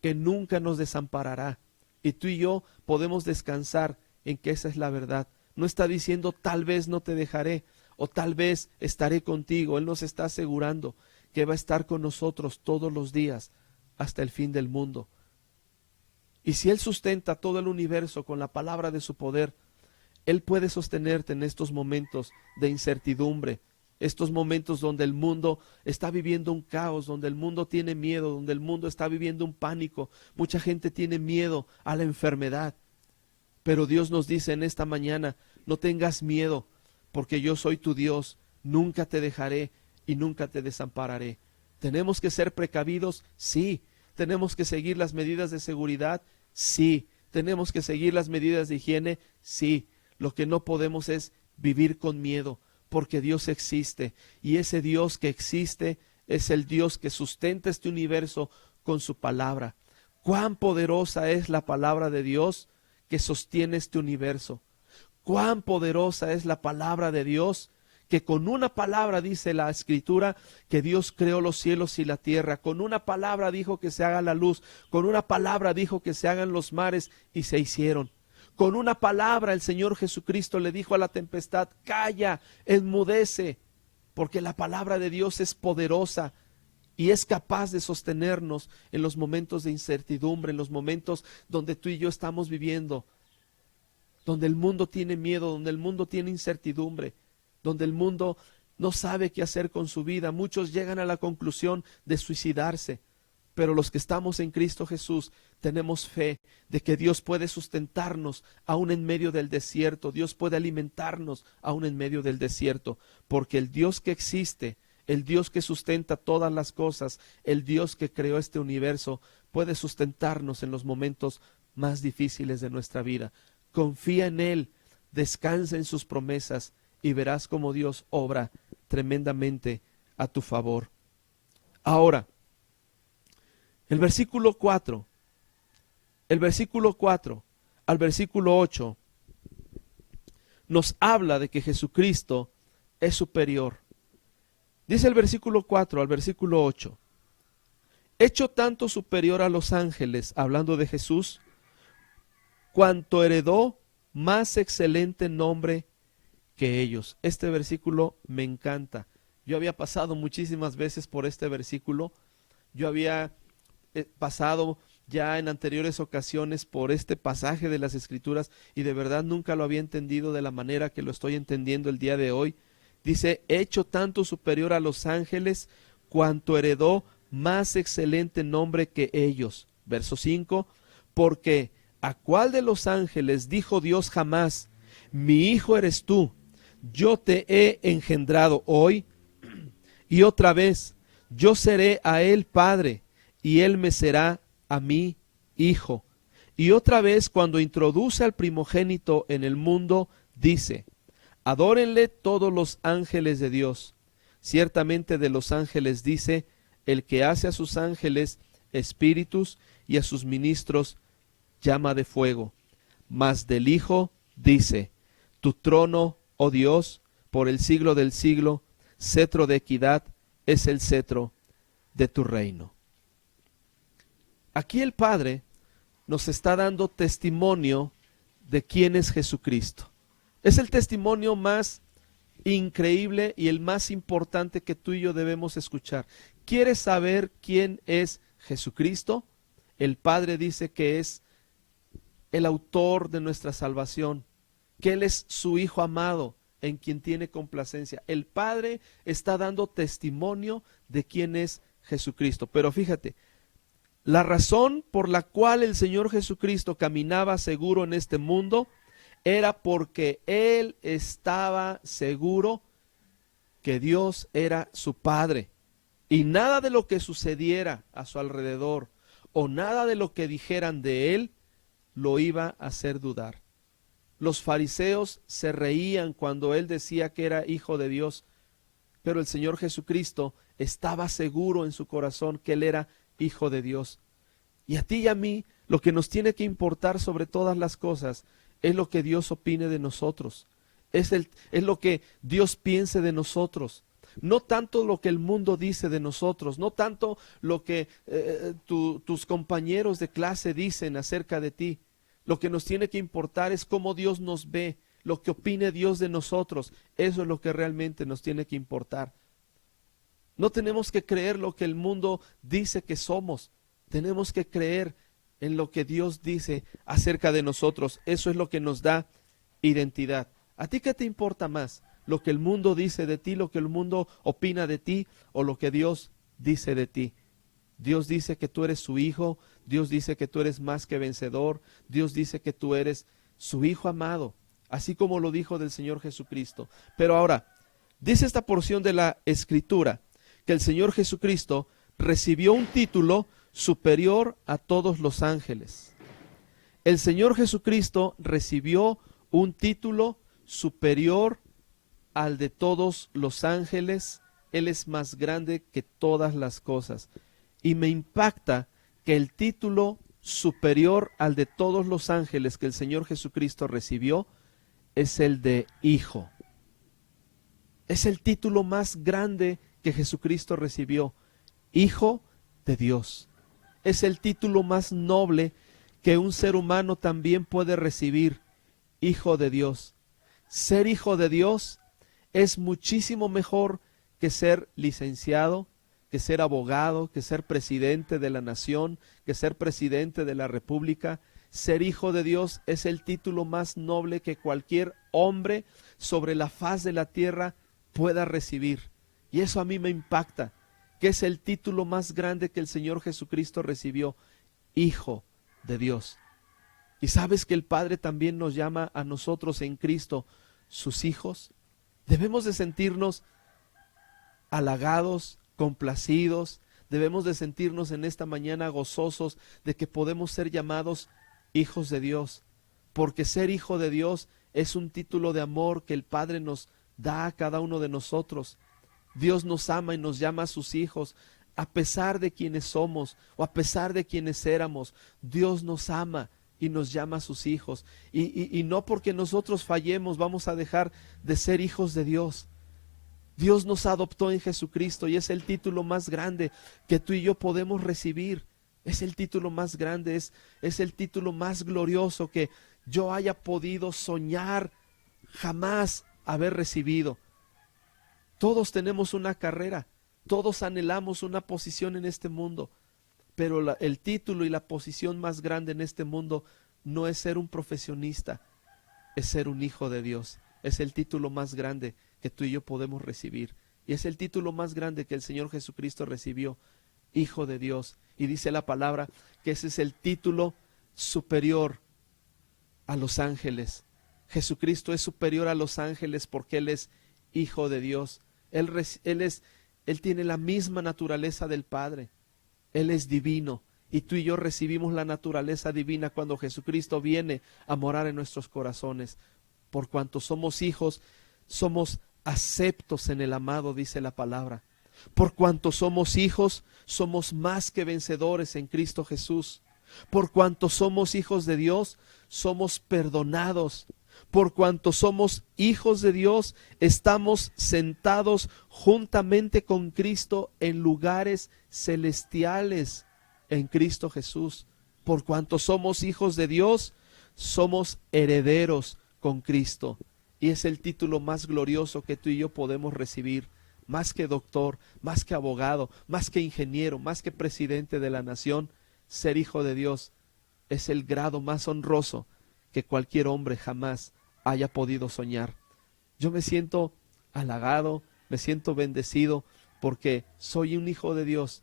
que nunca nos desamparará. Y tú y yo podemos descansar en que esa es la verdad. No está diciendo tal vez no te dejaré o tal vez estaré contigo. Él nos está asegurando que va a estar con nosotros todos los días hasta el fin del mundo. Y si Él sustenta todo el universo con la palabra de su poder, Él puede sostenerte en estos momentos de incertidumbre, estos momentos donde el mundo está viviendo un caos, donde el mundo tiene miedo, donde el mundo está viviendo un pánico. Mucha gente tiene miedo a la enfermedad. Pero Dios nos dice en esta mañana, no tengas miedo, porque yo soy tu Dios, nunca te dejaré y nunca te desampararé. ¿Tenemos que ser precavidos? Sí. ¿Tenemos que seguir las medidas de seguridad? Sí. ¿Tenemos que seguir las medidas de higiene? Sí. Lo que no podemos es vivir con miedo, porque Dios existe. Y ese Dios que existe es el Dios que sustenta este universo con su palabra. Cuán poderosa es la palabra de Dios que sostiene este universo. Cuán poderosa es la palabra de Dios, que con una palabra dice la Escritura que Dios creó los cielos y la tierra. Con una palabra dijo que se haga la luz. Con una palabra dijo que se hagan los mares y se hicieron. Con una palabra el Señor Jesucristo le dijo a la tempestad, calla, enmudece, porque la palabra de Dios es poderosa y es capaz de sostenernos en los momentos de incertidumbre, en los momentos donde tú y yo estamos viviendo, donde el mundo tiene miedo, donde el mundo tiene incertidumbre, donde el mundo no sabe qué hacer con su vida. Muchos llegan a la conclusión de suicidarse, pero los que estamos en Cristo Jesús tenemos fe de que Dios puede sustentarnos aún en medio del desierto. Dios puede alimentarnos aún en medio del desierto, porque el Dios que existe, el Dios que sustenta todas las cosas, el Dios que creó este universo, puede sustentarnos en los momentos más difíciles de nuestra vida. Confía en Él, descansa en sus promesas y verás cómo Dios obra tremendamente a tu favor. Ahora, el versículo 4 al versículo 8 nos habla de que Jesucristo es superior. Dice el versículo 4 al versículo 8. Hecho tanto superior a los ángeles, hablando de Jesús, cuanto heredó más excelente nombre que ellos. Este versículo me encanta. Yo había pasado muchísimas veces por este versículo. Yo había pasado ya en anteriores ocasiones por este pasaje de las Escrituras y de verdad nunca lo había entendido de la manera que lo estoy entendiendo el día de hoy. Dice, hecho tanto superior a los ángeles, cuanto heredó más excelente nombre que ellos. Verso 5, porque ¿a cuál de los ángeles dijo Dios jamás, mi hijo eres tú, yo te he engendrado hoy? Y otra vez, yo seré a él padre, y él me será a mí hijo. Y otra vez, cuando introduce al primogénito en el mundo, dice, adórenle todos los ángeles de Dios. Ciertamente de los ángeles dice, el que hace a sus ángeles espíritus y a sus ministros llama de fuego. Mas del Hijo dice, tu trono, oh Dios, por el siglo del siglo, cetro de equidad es el cetro de tu reino. Aquí el Padre nos está dando testimonio de quién es Jesucristo. Es el testimonio más increíble y el más importante que tú y yo debemos escuchar. ¿Quieres saber quién es Jesucristo? El Padre dice que es el autor de nuestra salvación, que Él es su Hijo amado, en quien tiene complacencia. El Padre está dando testimonio de quién es Jesucristo. Pero fíjate, la razón por la cual el Señor Jesucristo caminaba seguro en este mundo era porque Él estaba seguro que Dios era su Padre. Y nada de lo que sucediera a su alrededor o nada de lo que dijeran de Él lo iba a hacer dudar. Los fariseos se reían cuando Él decía que era hijo de Dios, pero el Señor Jesucristo estaba seguro en su corazón que Él era hijo de Dios. Y a ti y a mí lo que nos tiene que importar sobre todas las cosas es lo que Dios opine de nosotros, es lo que Dios piense de nosotros. No tanto lo que el mundo dice de nosotros, no tanto lo que tus compañeros de clase dicen acerca de ti. Lo que nos tiene que importar es cómo Dios nos ve, lo que opine Dios de nosotros. Eso es lo que realmente nos tiene que importar. No tenemos que creer lo que el mundo dice que somos. Tenemos que creer en lo que Dios dice acerca de nosotros. Eso es lo que nos da identidad. ¿A ti qué te importa más? ¿Lo que el mundo dice de ti, lo que el mundo opina de ti o lo que Dios dice de ti? Dios dice que tú eres su hijo, Dios dice que tú eres más que vencedor, Dios dice que tú eres su hijo amado, así como lo dijo del Señor Jesucristo. Pero ahora, dice esta porción de la Escritura que el Señor Jesucristo recibió un título superior a todos los ángeles. El Señor Jesucristo recibió un título superior al de todos los ángeles. Él es más grande que todas las cosas. Y me impacta que el título superior al de todos los ángeles que el Señor Jesucristo recibió es el de Hijo. Es el título más grande que Jesucristo recibió, Hijo de Dios. Es el título más noble que un ser humano también puede recibir, Hijo de Dios. Ser hijo de Dios es muchísimo mejor que ser licenciado, que ser abogado, que ser presidente de la nación, que ser presidente de la república. Ser hijo de Dios es el título más noble que cualquier hombre sobre la faz de la tierra pueda recibir. Y eso a mí me impacta, que es el título más grande que el Señor Jesucristo recibió, Hijo de Dios. Y sabes que el Padre también nos llama a nosotros en Cristo, sus hijos. Debemos de sentirnos halagados, complacidos, debemos de sentirnos en esta mañana gozosos de que podemos ser llamados hijos de Dios, porque ser hijo de Dios es un título de amor que el Padre nos da a cada uno de nosotros. Dios nos ama y nos llama a sus hijos, a pesar de quienes somos o a pesar de quienes éramos. Dios nos ama y nos llama a sus hijos, y no porque nosotros fallemos vamos a dejar de ser hijos de Dios. Dios nos adoptó en Jesucristo y es el título más grande que tú y yo podemos recibir. Es el título más grande, es el título más glorioso que yo haya podido soñar jamás haber recibido. Todos tenemos una carrera, todos anhelamos una posición en este mundo, pero el título y la posición más grande en este mundo no es ser un profesionista, es ser un hijo de Dios. Es el título más grande que tú y yo podemos recibir. Y es el título más grande que el Señor Jesucristo recibió, Hijo de Dios. Y dice la palabra que ese es el título superior a los ángeles. Jesucristo es superior a los ángeles porque Él es Hijo de Dios. Él tiene la misma naturaleza del Padre. Él es divino. Y tú y yo recibimos la naturaleza divina cuando Jesucristo viene a morar en nuestros corazones. Por cuanto somos hijos, somos aceptos en el amado, dice la palabra. Por cuanto somos hijos, somos más que vencedores en Cristo Jesús. Por cuanto somos hijos de Dios, somos perdonados. Por cuanto somos hijos de Dios, estamos sentados juntamente con Cristo en lugares celestiales en Cristo Jesús. Por cuanto somos hijos de Dios, somos herederos con Cristo. Y es el título más glorioso que tú y yo podemos recibir. Más que doctor, más que abogado, más que ingeniero, más que presidente de la nación, ser hijo de Dios es el grado más honroso que cualquier hombre jamás haya podido soñar. Yo me siento halagado, me siento bendecido porque soy un hijo de Dios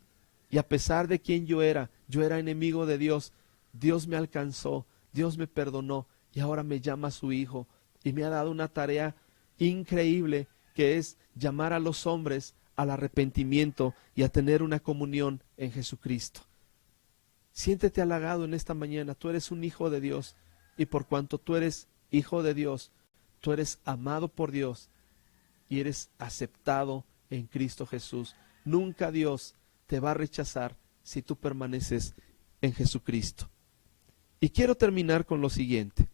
y a pesar de quien yo era enemigo de Dios, Dios me alcanzó, Dios me perdonó y ahora me llama su hijo y me ha dado una tarea increíble que es llamar a los hombres al arrepentimiento y a tener una comunión en Jesucristo. Siéntete halagado en esta mañana, tú eres un hijo de Dios y por cuanto tú eres hijo de Dios, tú eres amado por Dios y eres aceptado en Cristo Jesús. Nunca Dios te va a rechazar si tú permaneces en Jesucristo. Y quiero terminar con lo siguiente.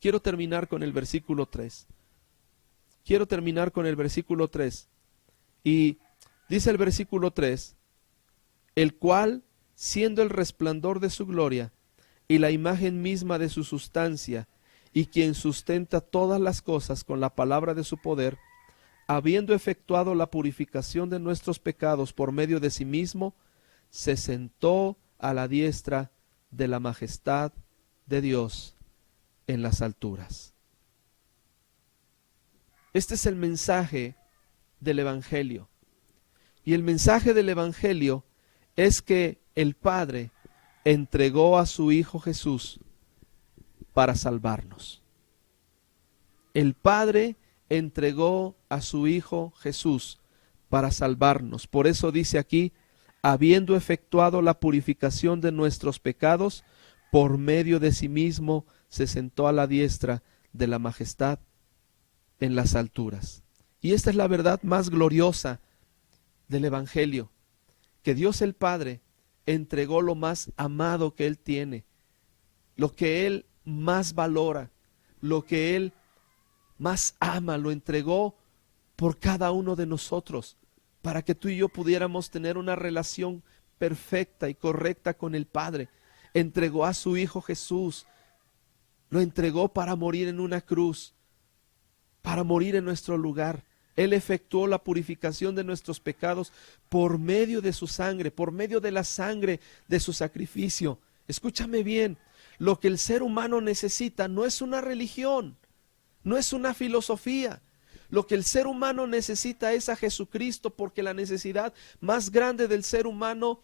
Quiero terminar con el versículo 3. Quiero terminar con el versículo 3. Y dice el versículo 3, el cual, siendo el resplandor de su gloria y la imagen misma de su sustancia, y quien sustenta todas las cosas con la palabra de su poder, habiendo efectuado la purificación de nuestros pecados por medio de sí mismo, se sentó a la diestra de la majestad de Dios en las alturas. Este es el mensaje del Evangelio. Y el mensaje del Evangelio es que el Padre entregó a su Hijo Jesús para salvarnos. El Padre entregó a su Hijo Jesús para salvarnos. Por eso dice aquí, habiendo efectuado la purificación de nuestros pecados, por medio de sí mismo se sentó a la diestra de la majestad en las alturas. Y esta es la verdad más gloriosa del Evangelio, que Dios el Padre entregó lo más amado que Él tiene, lo que Él más valora, lo que Él más ama, lo entregó por cada uno de nosotros, para que tú y yo pudiéramos tener una relación perfecta y correcta con el Padre. Entregó a su Hijo Jesús, lo entregó para morir en una cruz, para morir en nuestro lugar. Él efectuó la purificación de nuestros pecados por medio de su sangre, por medio de la sangre de su sacrificio. Escúchame bien, lo que el ser humano necesita no es una religión, no es una filosofía. Lo que el ser humano necesita es a Jesucristo, porque la necesidad más grande del ser humano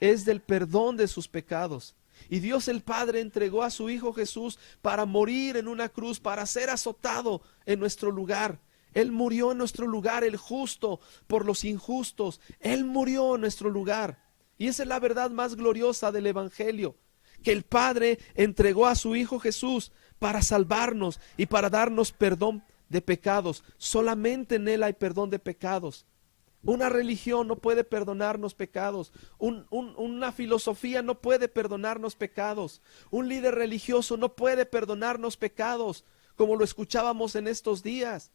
es del perdón de sus pecados. Y Dios el Padre entregó a su Hijo Jesús para morir en una cruz, para ser azotado en nuestro lugar. Él murió en nuestro lugar, el justo por los injustos. Él murió en nuestro lugar. Y esa es la verdad más gloriosa del Evangelio, que el Padre entregó a su Hijo Jesús para salvarnos y para darnos perdón de pecados. Solamente en Él hay perdón de pecados. Una religión no puede perdonarnos pecados. Una filosofía no puede perdonarnos pecados. Un líder religioso no puede perdonarnos pecados, como lo escuchábamos en estos días.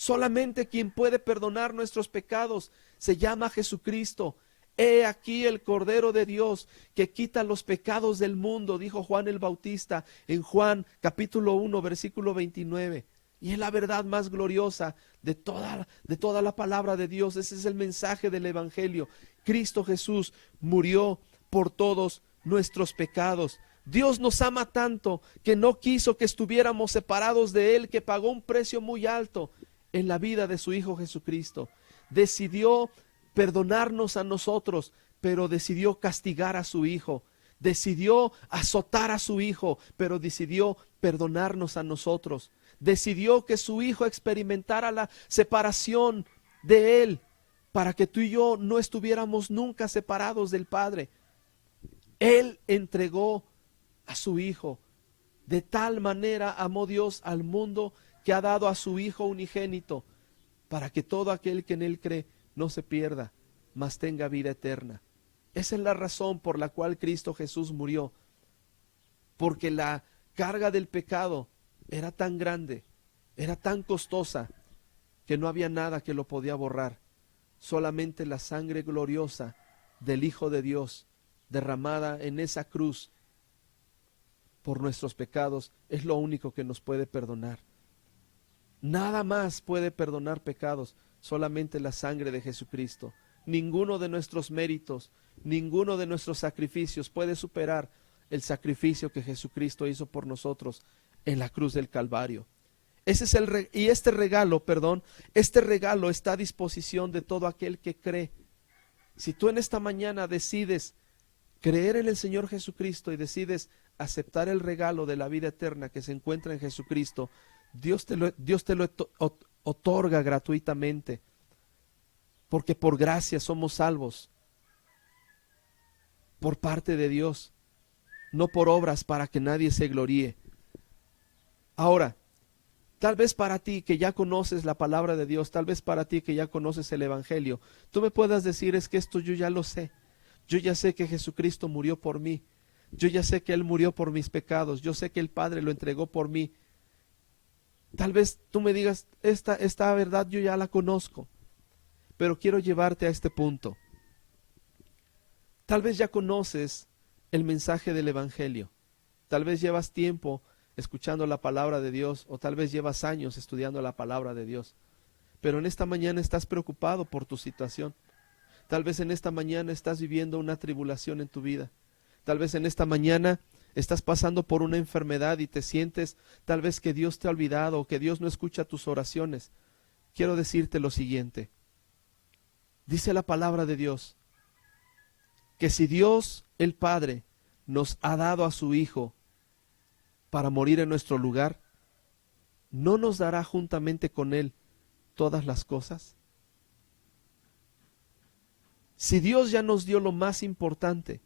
Solamente quien puede perdonar nuestros pecados se llama Jesucristo. He aquí el Cordero de Dios que quita los pecados del mundo, dijo Juan el Bautista en Juan capítulo 1, versículo 29. Y es la verdad más gloriosa de toda la palabra de Dios. Ese es el mensaje del Evangelio. Cristo Jesús murió por todos nuestros pecados. Dios nos ama tanto que no quiso que estuviéramos separados de Él, que pagó un precio muy alto en la vida de su Hijo Jesucristo. Decidió perdonarnos a nosotros, pero decidió castigar a su Hijo. Decidió azotar a su Hijo, pero decidió perdonarnos a nosotros. Decidió que su Hijo experimentara la separación de Él, para que tú y yo no estuviéramos nunca separados del Padre. Él entregó a su Hijo. De tal manera amó Dios al mundo que ha dado a su Hijo unigénito, para que todo aquel que en Él cree no se pierda, mas tenga vida eterna. Esa es la razón por la cual Cristo Jesús murió, porque la carga del pecado era tan grande, era tan costosa, que no había nada que lo podía borrar. Solamente la sangre gloriosa del Hijo de Dios, derramada en esa cruz por nuestros pecados, es lo único que nos puede perdonar. Nada más puede perdonar pecados, solamente la sangre de Jesucristo. Ninguno de nuestros méritos, ninguno de nuestros sacrificios puede superar el sacrificio que Jesucristo hizo por nosotros en la cruz del Calvario. Ese es este regalo está a disposición de todo aquel que cree. Si tú en esta mañana decides creer en el Señor Jesucristo y decides aceptar el regalo de la vida eterna que se encuentra en Jesucristo, Dios te lo otorga gratuitamente, porque por gracia somos salvos, por parte de Dios, no por obras para que nadie se gloríe. Ahora, tal vez para ti que ya conoces la palabra de Dios, tal vez para ti que ya conoces el Evangelio, tú me puedas decir: es que esto yo ya lo sé, yo ya sé que Jesucristo murió por mí, yo ya sé que Él murió por mis pecados, yo sé que el Padre lo entregó por mí. Tal vez tú me digas: esta verdad yo ya la conozco, pero quiero llevarte a este punto. Tal vez ya conoces el mensaje del Evangelio, tal vez llevas tiempo escuchando la palabra de Dios, o tal vez llevas años estudiando la palabra de Dios, pero en esta mañana estás preocupado por tu situación. Tal vez en esta mañana estás viviendo una tribulación en tu vida. Tal vez en esta mañana estás pasando por una enfermedad y te sientes tal vez que Dios te ha olvidado o que Dios no escucha tus oraciones. Quiero decirte lo siguiente. Dice la palabra de Dios que si Dios el Padre nos ha dado a su Hijo para morir en nuestro lugar, ¿no nos dará juntamente con Él todas las cosas? Si Dios ya nos dio lo más importante,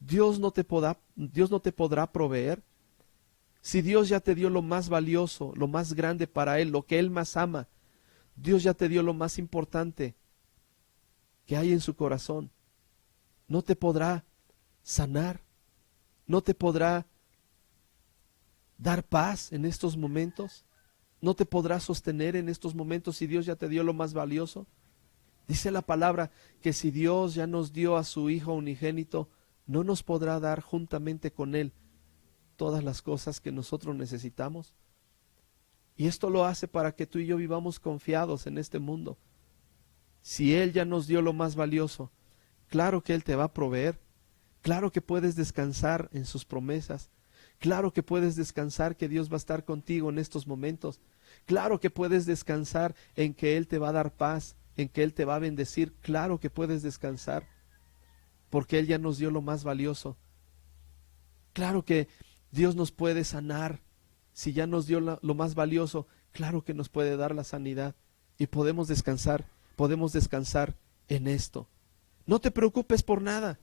Dios no te podrá proveer. Si Dios ya te dio lo más valioso, lo más grande para Él, lo que Él más ama, Dios ya te dio lo más importante que hay en su corazón, ¿no te podrá sanar? ¿No te podrá dar paz en estos momentos? ¿No te podrá sostener en estos momentos si Dios ya te dio lo más valioso? Dice la palabra que si Dios ya nos dio a su Hijo unigénito, ¿no nos podrá dar juntamente con Él todas las cosas que nosotros necesitamos? Y esto lo hace para que tú y yo vivamos confiados en este mundo. Si Él ya nos dio lo más valioso, claro que Él te va a proveer. Claro que puedes descansar en sus promesas. Claro que puedes descansar que Dios va a estar contigo en estos momentos. Claro que puedes descansar en que Él te va a dar paz, en que Él te va a bendecir. Claro que puedes descansar, porque Él ya nos dio lo más valioso. Claro que Dios nos puede sanar. Si ya nos dio lo más valioso, claro que nos puede dar la sanidad. Y podemos descansar en esto. No te preocupes por nada.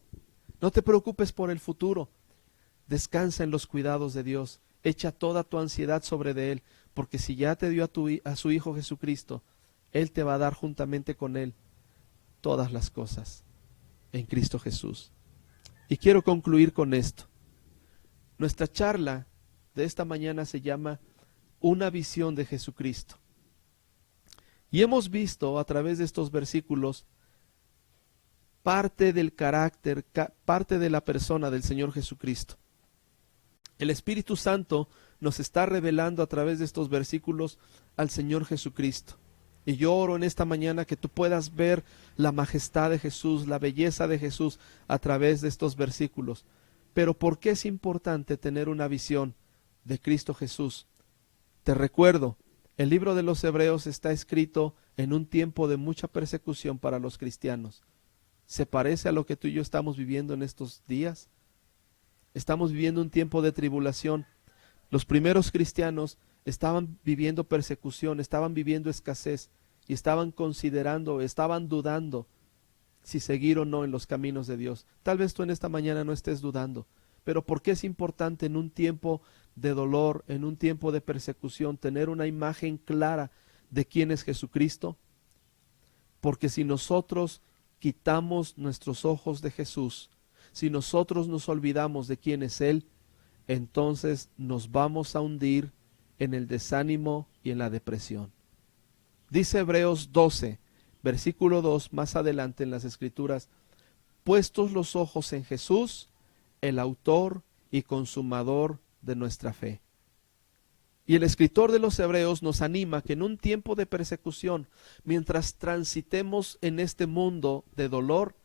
No te preocupes por el futuro. Descansa en los cuidados de Dios. Echa toda tu ansiedad sobre de Él, porque si ya te dio a su Hijo Jesucristo, Él te va a dar juntamente con Él todas las cosas en Cristo Jesús. Y quiero concluir con esto. Nuestra charla de esta mañana se llama Una visión de Jesucristo. Y hemos visto a través de estos versículos parte del carácter, parte de la persona del Señor Jesucristo. El Espíritu Santo nos está revelando a través de estos versículos al Señor Jesucristo. Y yo oro en esta mañana que tú puedas ver la majestad de Jesús, la belleza de Jesús a través de estos versículos. Pero ¿por qué es importante tener una visión de Cristo Jesús? Te recuerdo, el libro de los Hebreos está escrito en un tiempo de mucha persecución para los cristianos. ¿Se parece a lo que tú y yo estamos viviendo en estos días? Estamos viviendo un tiempo de tribulación. Los primeros cristianos estaban viviendo persecución, estaban viviendo escasez y estaban considerando, estaban dudando si seguir o no en los caminos de Dios. Tal vez tú en esta mañana no estés dudando, pero ¿por qué es importante en un tiempo de dolor, en un tiempo de persecución, tener una imagen clara de quién es Jesucristo? Porque si nosotros quitamos nuestros ojos de Jesús, si nosotros nos olvidamos de quién es Él, entonces nos vamos a hundir en el desánimo y en la depresión. Dice Hebreos 12, versículo 2, más adelante en las Escrituras: puestos los ojos en Jesús, el autor y consumador de nuestra fe. Y el escritor de los Hebreos nos anima que en un tiempo de persecución, mientras transitemos en este mundo de dolor,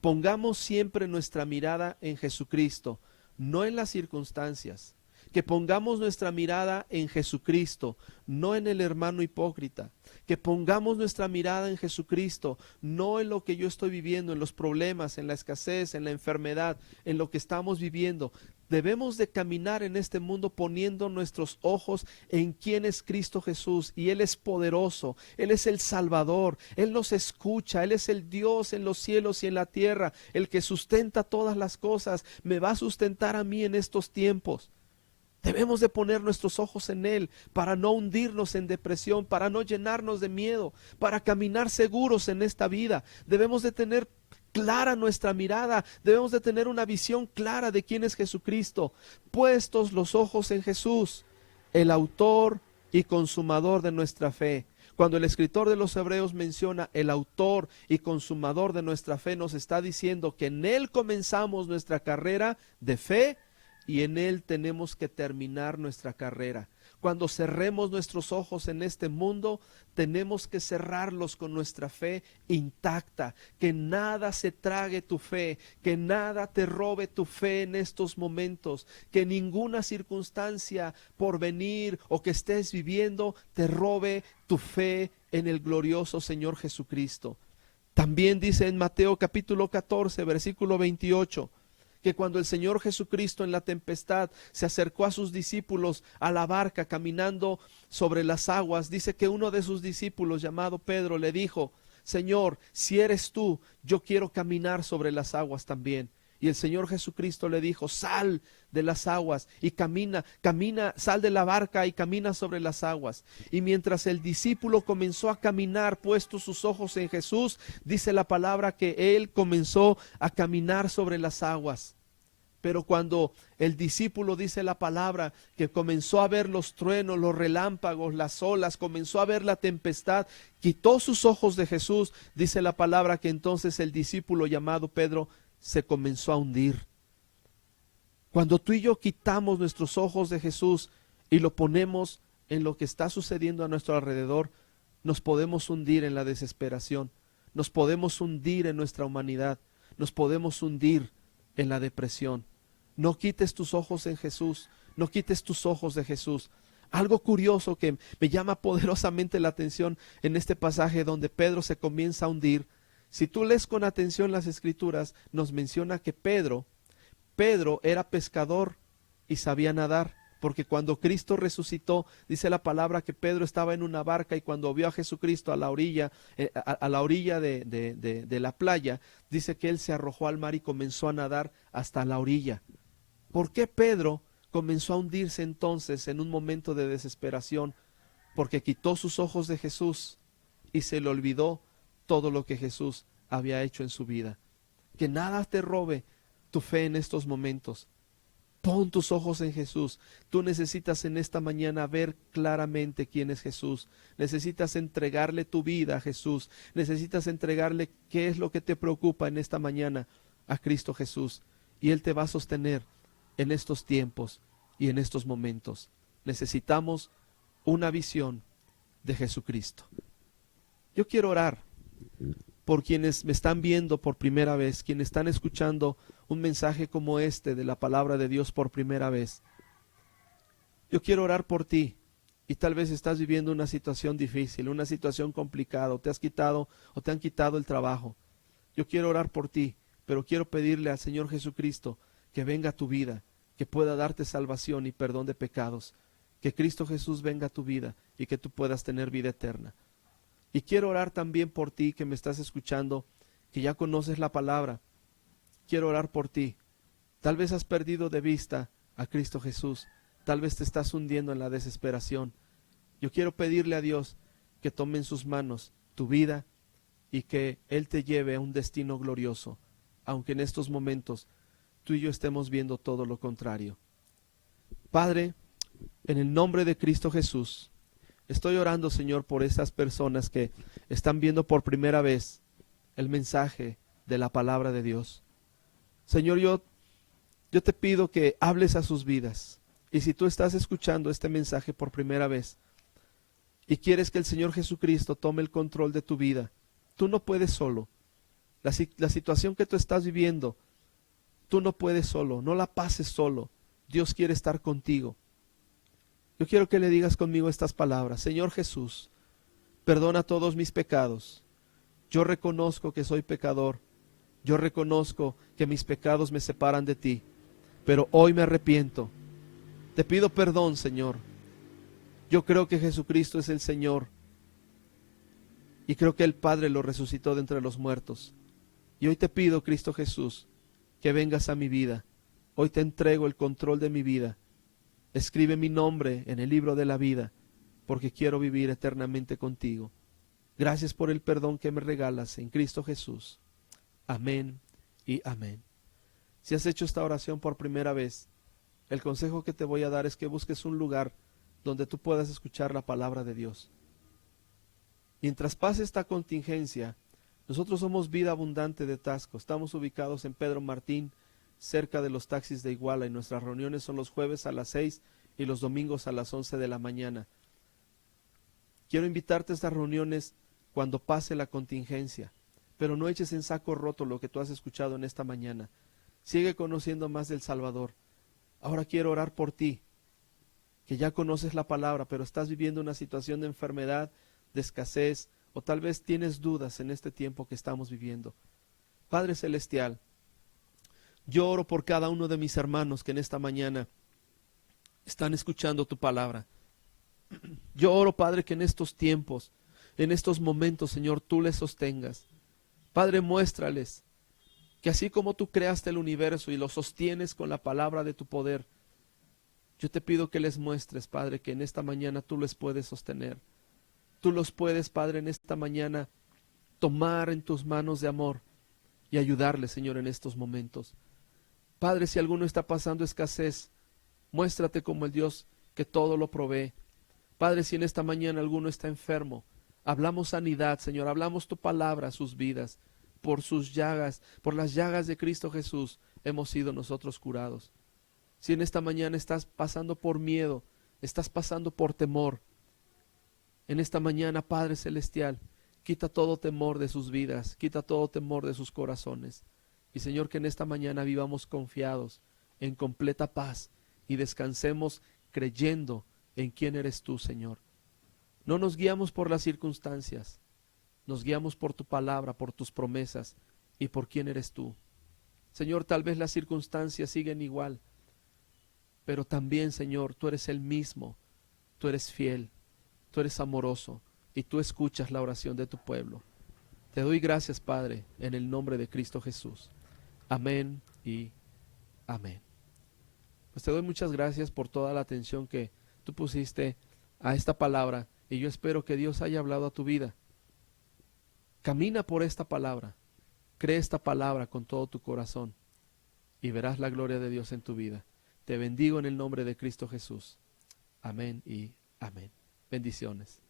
pongamos siempre nuestra mirada en Jesucristo, no en las circunstancias. Que pongamos nuestra mirada en Jesucristo, no en el hermano hipócrita. Que pongamos nuestra mirada en Jesucristo, no en lo que yo estoy viviendo, en los problemas, en la escasez, en la enfermedad, en lo que estamos viviendo. Debemos de caminar en este mundo poniendo nuestros ojos en quién es Cristo Jesús, y Él es poderoso, Él es el Salvador, Él nos escucha, Él es el Dios en los cielos y en la tierra, el que sustenta todas las cosas, me va a sustentar a mí en estos tiempos. Debemos de poner nuestros ojos en Él para no hundirnos en depresión, para no llenarnos de miedo, para caminar seguros en esta vida. Debemos de tener clara nuestra mirada, debemos de tener una visión clara de quién es Jesucristo. Puestos los ojos en Jesús, el autor y consumador de nuestra fe. Cuando el escritor de los Hebreos menciona el autor y consumador de nuestra fe, nos está diciendo que en Él comenzamos nuestra carrera de fe y en Él tenemos que terminar nuestra carrera. Cuando cerremos nuestros ojos en este mundo, tenemos que cerrarlos con nuestra fe intacta. Que nada se trague tu fe, que nada te robe tu fe en estos momentos. Que ninguna circunstancia por venir o que estés viviendo te robe tu fe en el glorioso Señor Jesucristo. También dice en Mateo capítulo 14, versículo 28, que cuando el Señor Jesucristo en la tempestad se acercó a sus discípulos a la barca caminando sobre las aguas, dice que uno de sus discípulos llamado Pedro le dijo: Señor, si eres tú, yo quiero caminar sobre las aguas también. Y el Señor Jesucristo le dijo: sal de las aguas y camina, sal de la barca y camina sobre las aguas. Y mientras el discípulo comenzó a caminar, puesto sus ojos en Jesús, dice la palabra que él comenzó a caminar sobre las aguas. Pero cuando el discípulo, dice la palabra, que comenzó a ver los truenos, los relámpagos, las olas, comenzó a ver la tempestad, quitó sus ojos de Jesús, dice la palabra que entonces el discípulo llamado Pedro se comenzó a hundir. Cuando tú y yo quitamos nuestros ojos de Jesús y lo ponemos en lo que está sucediendo a nuestro alrededor, nos podemos hundir en la desesperación, nos podemos hundir en nuestra humanidad, nos podemos hundir en la depresión. No quites tus ojos en Jesús, no quites tus ojos de Jesús. Algo curioso que me llama poderosamente la atención en este pasaje donde Pedro se comienza a hundir. Si tú lees con atención las Escrituras, nos menciona que Pedro era pescador y sabía nadar, porque cuando Cristo resucitó, dice la palabra que Pedro estaba en una barca y cuando vio a Jesucristo a la orilla de la playa, dice que él se arrojó al mar y comenzó a nadar hasta la orilla. ¿Por qué Pedro comenzó a hundirse entonces en un momento de desesperación? Porque quitó sus ojos de Jesús y se le olvidó todo lo que Jesús había hecho en su vida. Que nada te robe tu fe en estos momentos. Pon tus ojos en Jesús. Tú necesitas en esta mañana ver claramente quién es Jesús. Necesitas entregarle tu vida a Jesús. Necesitas entregarle qué es lo que te preocupa en esta mañana a Cristo Jesús. Y Él te va a sostener en estos tiempos y en estos momentos. Necesitamos una visión de Jesucristo. Yo quiero orar por quienes me están viendo por primera vez, quienes están escuchando un mensaje como este de la palabra de Dios por primera vez. Yo quiero orar por ti y tal vez estás viviendo una situación difícil, una situación complicada, o te han quitado el trabajo. Yo quiero orar por ti, pero quiero pedirle al Señor Jesucristo que venga a tu vida, que pueda darte salvación y perdón de pecados, que Cristo Jesús venga a tu vida y que tú puedas tener vida eterna. Y quiero orar también por ti que me estás escuchando, que ya conoces la palabra. Quiero orar por ti. Tal vez has perdido de vista a Cristo Jesús. Tal vez te estás hundiendo en la desesperación. Yo quiero pedirle a Dios que tome en sus manos tu vida y que Él te lleve a un destino glorioso, aunque en estos momentos tú y yo estemos viendo todo lo contrario. Padre, en el nombre de Cristo Jesús, estoy orando, Señor, por esas personas que están viendo por primera vez el mensaje de la palabra de Dios. Señor, yo te pido que hables a sus vidas. Y si tú estás escuchando este mensaje por primera vez y quieres que el Señor Jesucristo tome el control de tu vida, tú no puedes solo. La situación que tú estás viviendo, tú no puedes solo, no la pases solo. Dios quiere estar contigo. Yo quiero que le digas conmigo estas palabras. Señor Jesús, perdona todos mis pecados. Yo reconozco que soy pecador. Yo reconozco que mis pecados me separan de ti, pero hoy me arrepiento. Te pido perdón, Señor. Yo creo que Jesucristo es el Señor y creo que el Padre lo resucitó de entre los muertos. Y hoy te pido, Cristo Jesús, que vengas a mi vida. Hoy te entrego el control de mi vida. Escribe mi nombre en el libro de la vida, porque quiero vivir eternamente contigo. Gracias por el perdón que me regalas en Cristo Jesús. Amén y amén. Si has hecho esta oración por primera vez, el consejo que te voy a dar es que busques un lugar donde tú puedas escuchar la palabra de Dios. Mientras pase esta contingencia, nosotros somos Vida Abundante de Taxco. Estamos ubicados en Pedro Martín, cerca de los taxis de Iguala, y nuestras reuniones son los jueves a las 6 y los domingos a las 11 de la mañana. Quiero invitarte a estas reuniones cuando pase la contingencia, pero no eches en saco roto lo que tú has escuchado en esta mañana. Sigue conociendo más del Salvador. Ahora quiero orar por ti, que ya conoces la palabra, pero estás viviendo una situación de enfermedad, de escasez, o tal vez tienes dudas en este tiempo que estamos viviendo. Padre Celestial, yo oro por cada uno de mis hermanos que en esta mañana están escuchando tu palabra. Yo oro, Padre, que en estos tiempos, en estos momentos, Señor, tú les sostengas. Padre, muéstrales que así como tú creaste el universo y lo sostienes con la palabra de tu poder, yo te pido que les muestres, Padre, que en esta mañana tú les puedes sostener. Tú los puedes, Padre, en esta mañana tomar en tus manos de amor y ayudarles, Señor, en estos momentos. Padre, si alguno está pasando escasez, muéstrate como el Dios que todo lo provee. Padre, si en esta mañana alguno está enfermo, hablamos sanidad, Señor, hablamos tu palabra a sus vidas. Por sus llagas, por las llagas de Cristo Jesús, hemos sido nosotros curados. Si en esta mañana estás pasando por miedo, estás pasando por temor, en esta mañana, Padre Celestial, quita todo temor de sus vidas, quita todo temor de sus corazones. Y Señor, que en esta mañana vivamos confiados, en completa paz, y descansemos creyendo en quién eres tú, Señor. No nos guiamos por las circunstancias, nos guiamos por tu palabra, por tus promesas y por quién eres tú. Señor, tal vez las circunstancias siguen igual, pero también, Señor, tú eres el mismo, tú eres fiel, tú eres amoroso y tú escuchas la oración de tu pueblo. Te doy gracias, Padre, en el nombre de Cristo Jesús. Amén y amén. Pues te doy muchas gracias por toda la atención que tú pusiste a esta palabra y yo espero que Dios haya hablado a tu vida. Camina por esta palabra, cree esta palabra con todo tu corazón y verás la gloria de Dios en tu vida. Te bendigo en el nombre de Cristo Jesús. Amén y amén. Bendiciones.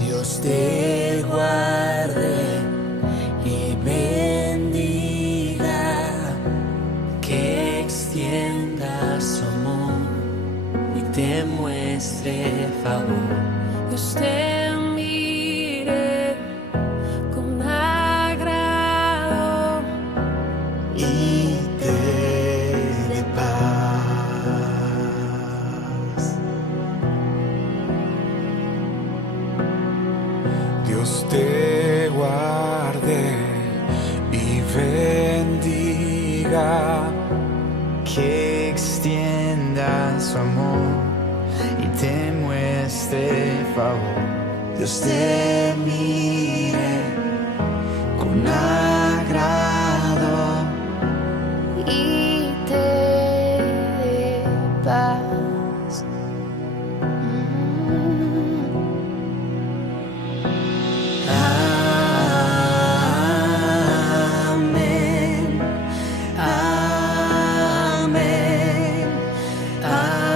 Dios te guarde y bendiga, que extienda su amor y te muestre favor. Dios te mire con agrado Y te dé paz. Dios te guarde y bendiga, que extienda su amor y te muestre favor. Dios te mire con agrado y te dé paz. Amén, amén, amén, amén,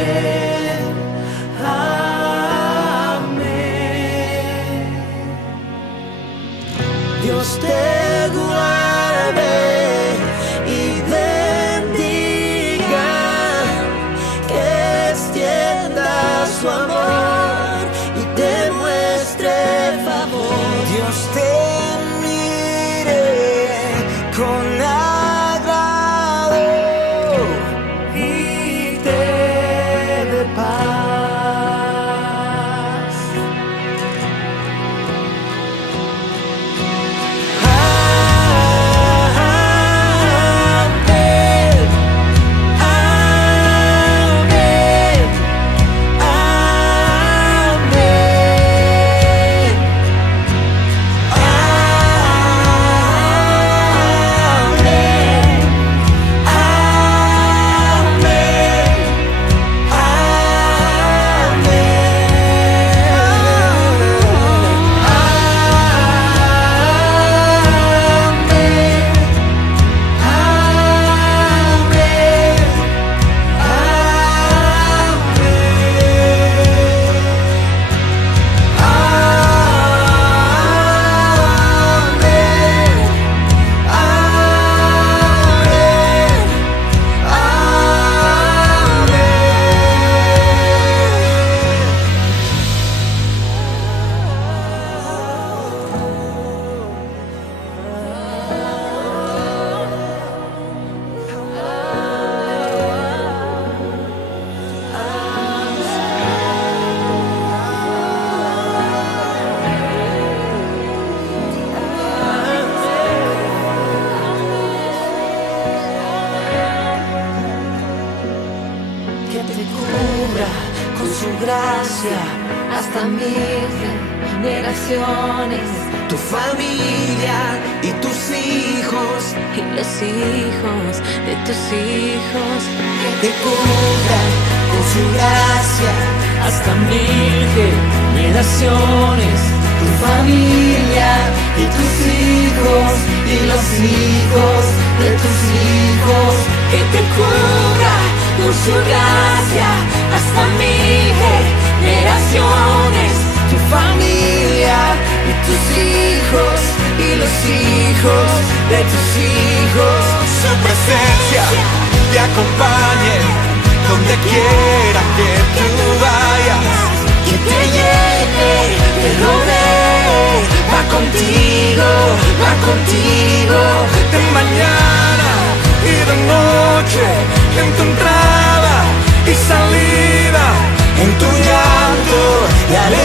amén, amén. Dios te guarde y bendiga, que extienda su amor y te muestre favor. Dios te mire con agrado y te dé paz. Amén, amén, que te cubra con su gracia hasta 1000 generaciones tu familia y tus hijos, y los hijos de tus hijos. que te cubra con su gracia Hasta 1000 generaciones, tu familia y tus hijos y los hijos de tus hijos, que te cubra con su gracia hasta 1000 generaciones. tu familia y tus hijos y los hijos de tus hijos. Su presencia te acompañe donde quiera que tú vayas, Que te llene, te rodee, va contigo, de mañana y de noche, en tu entrada y salida, en tu llanto y alegría.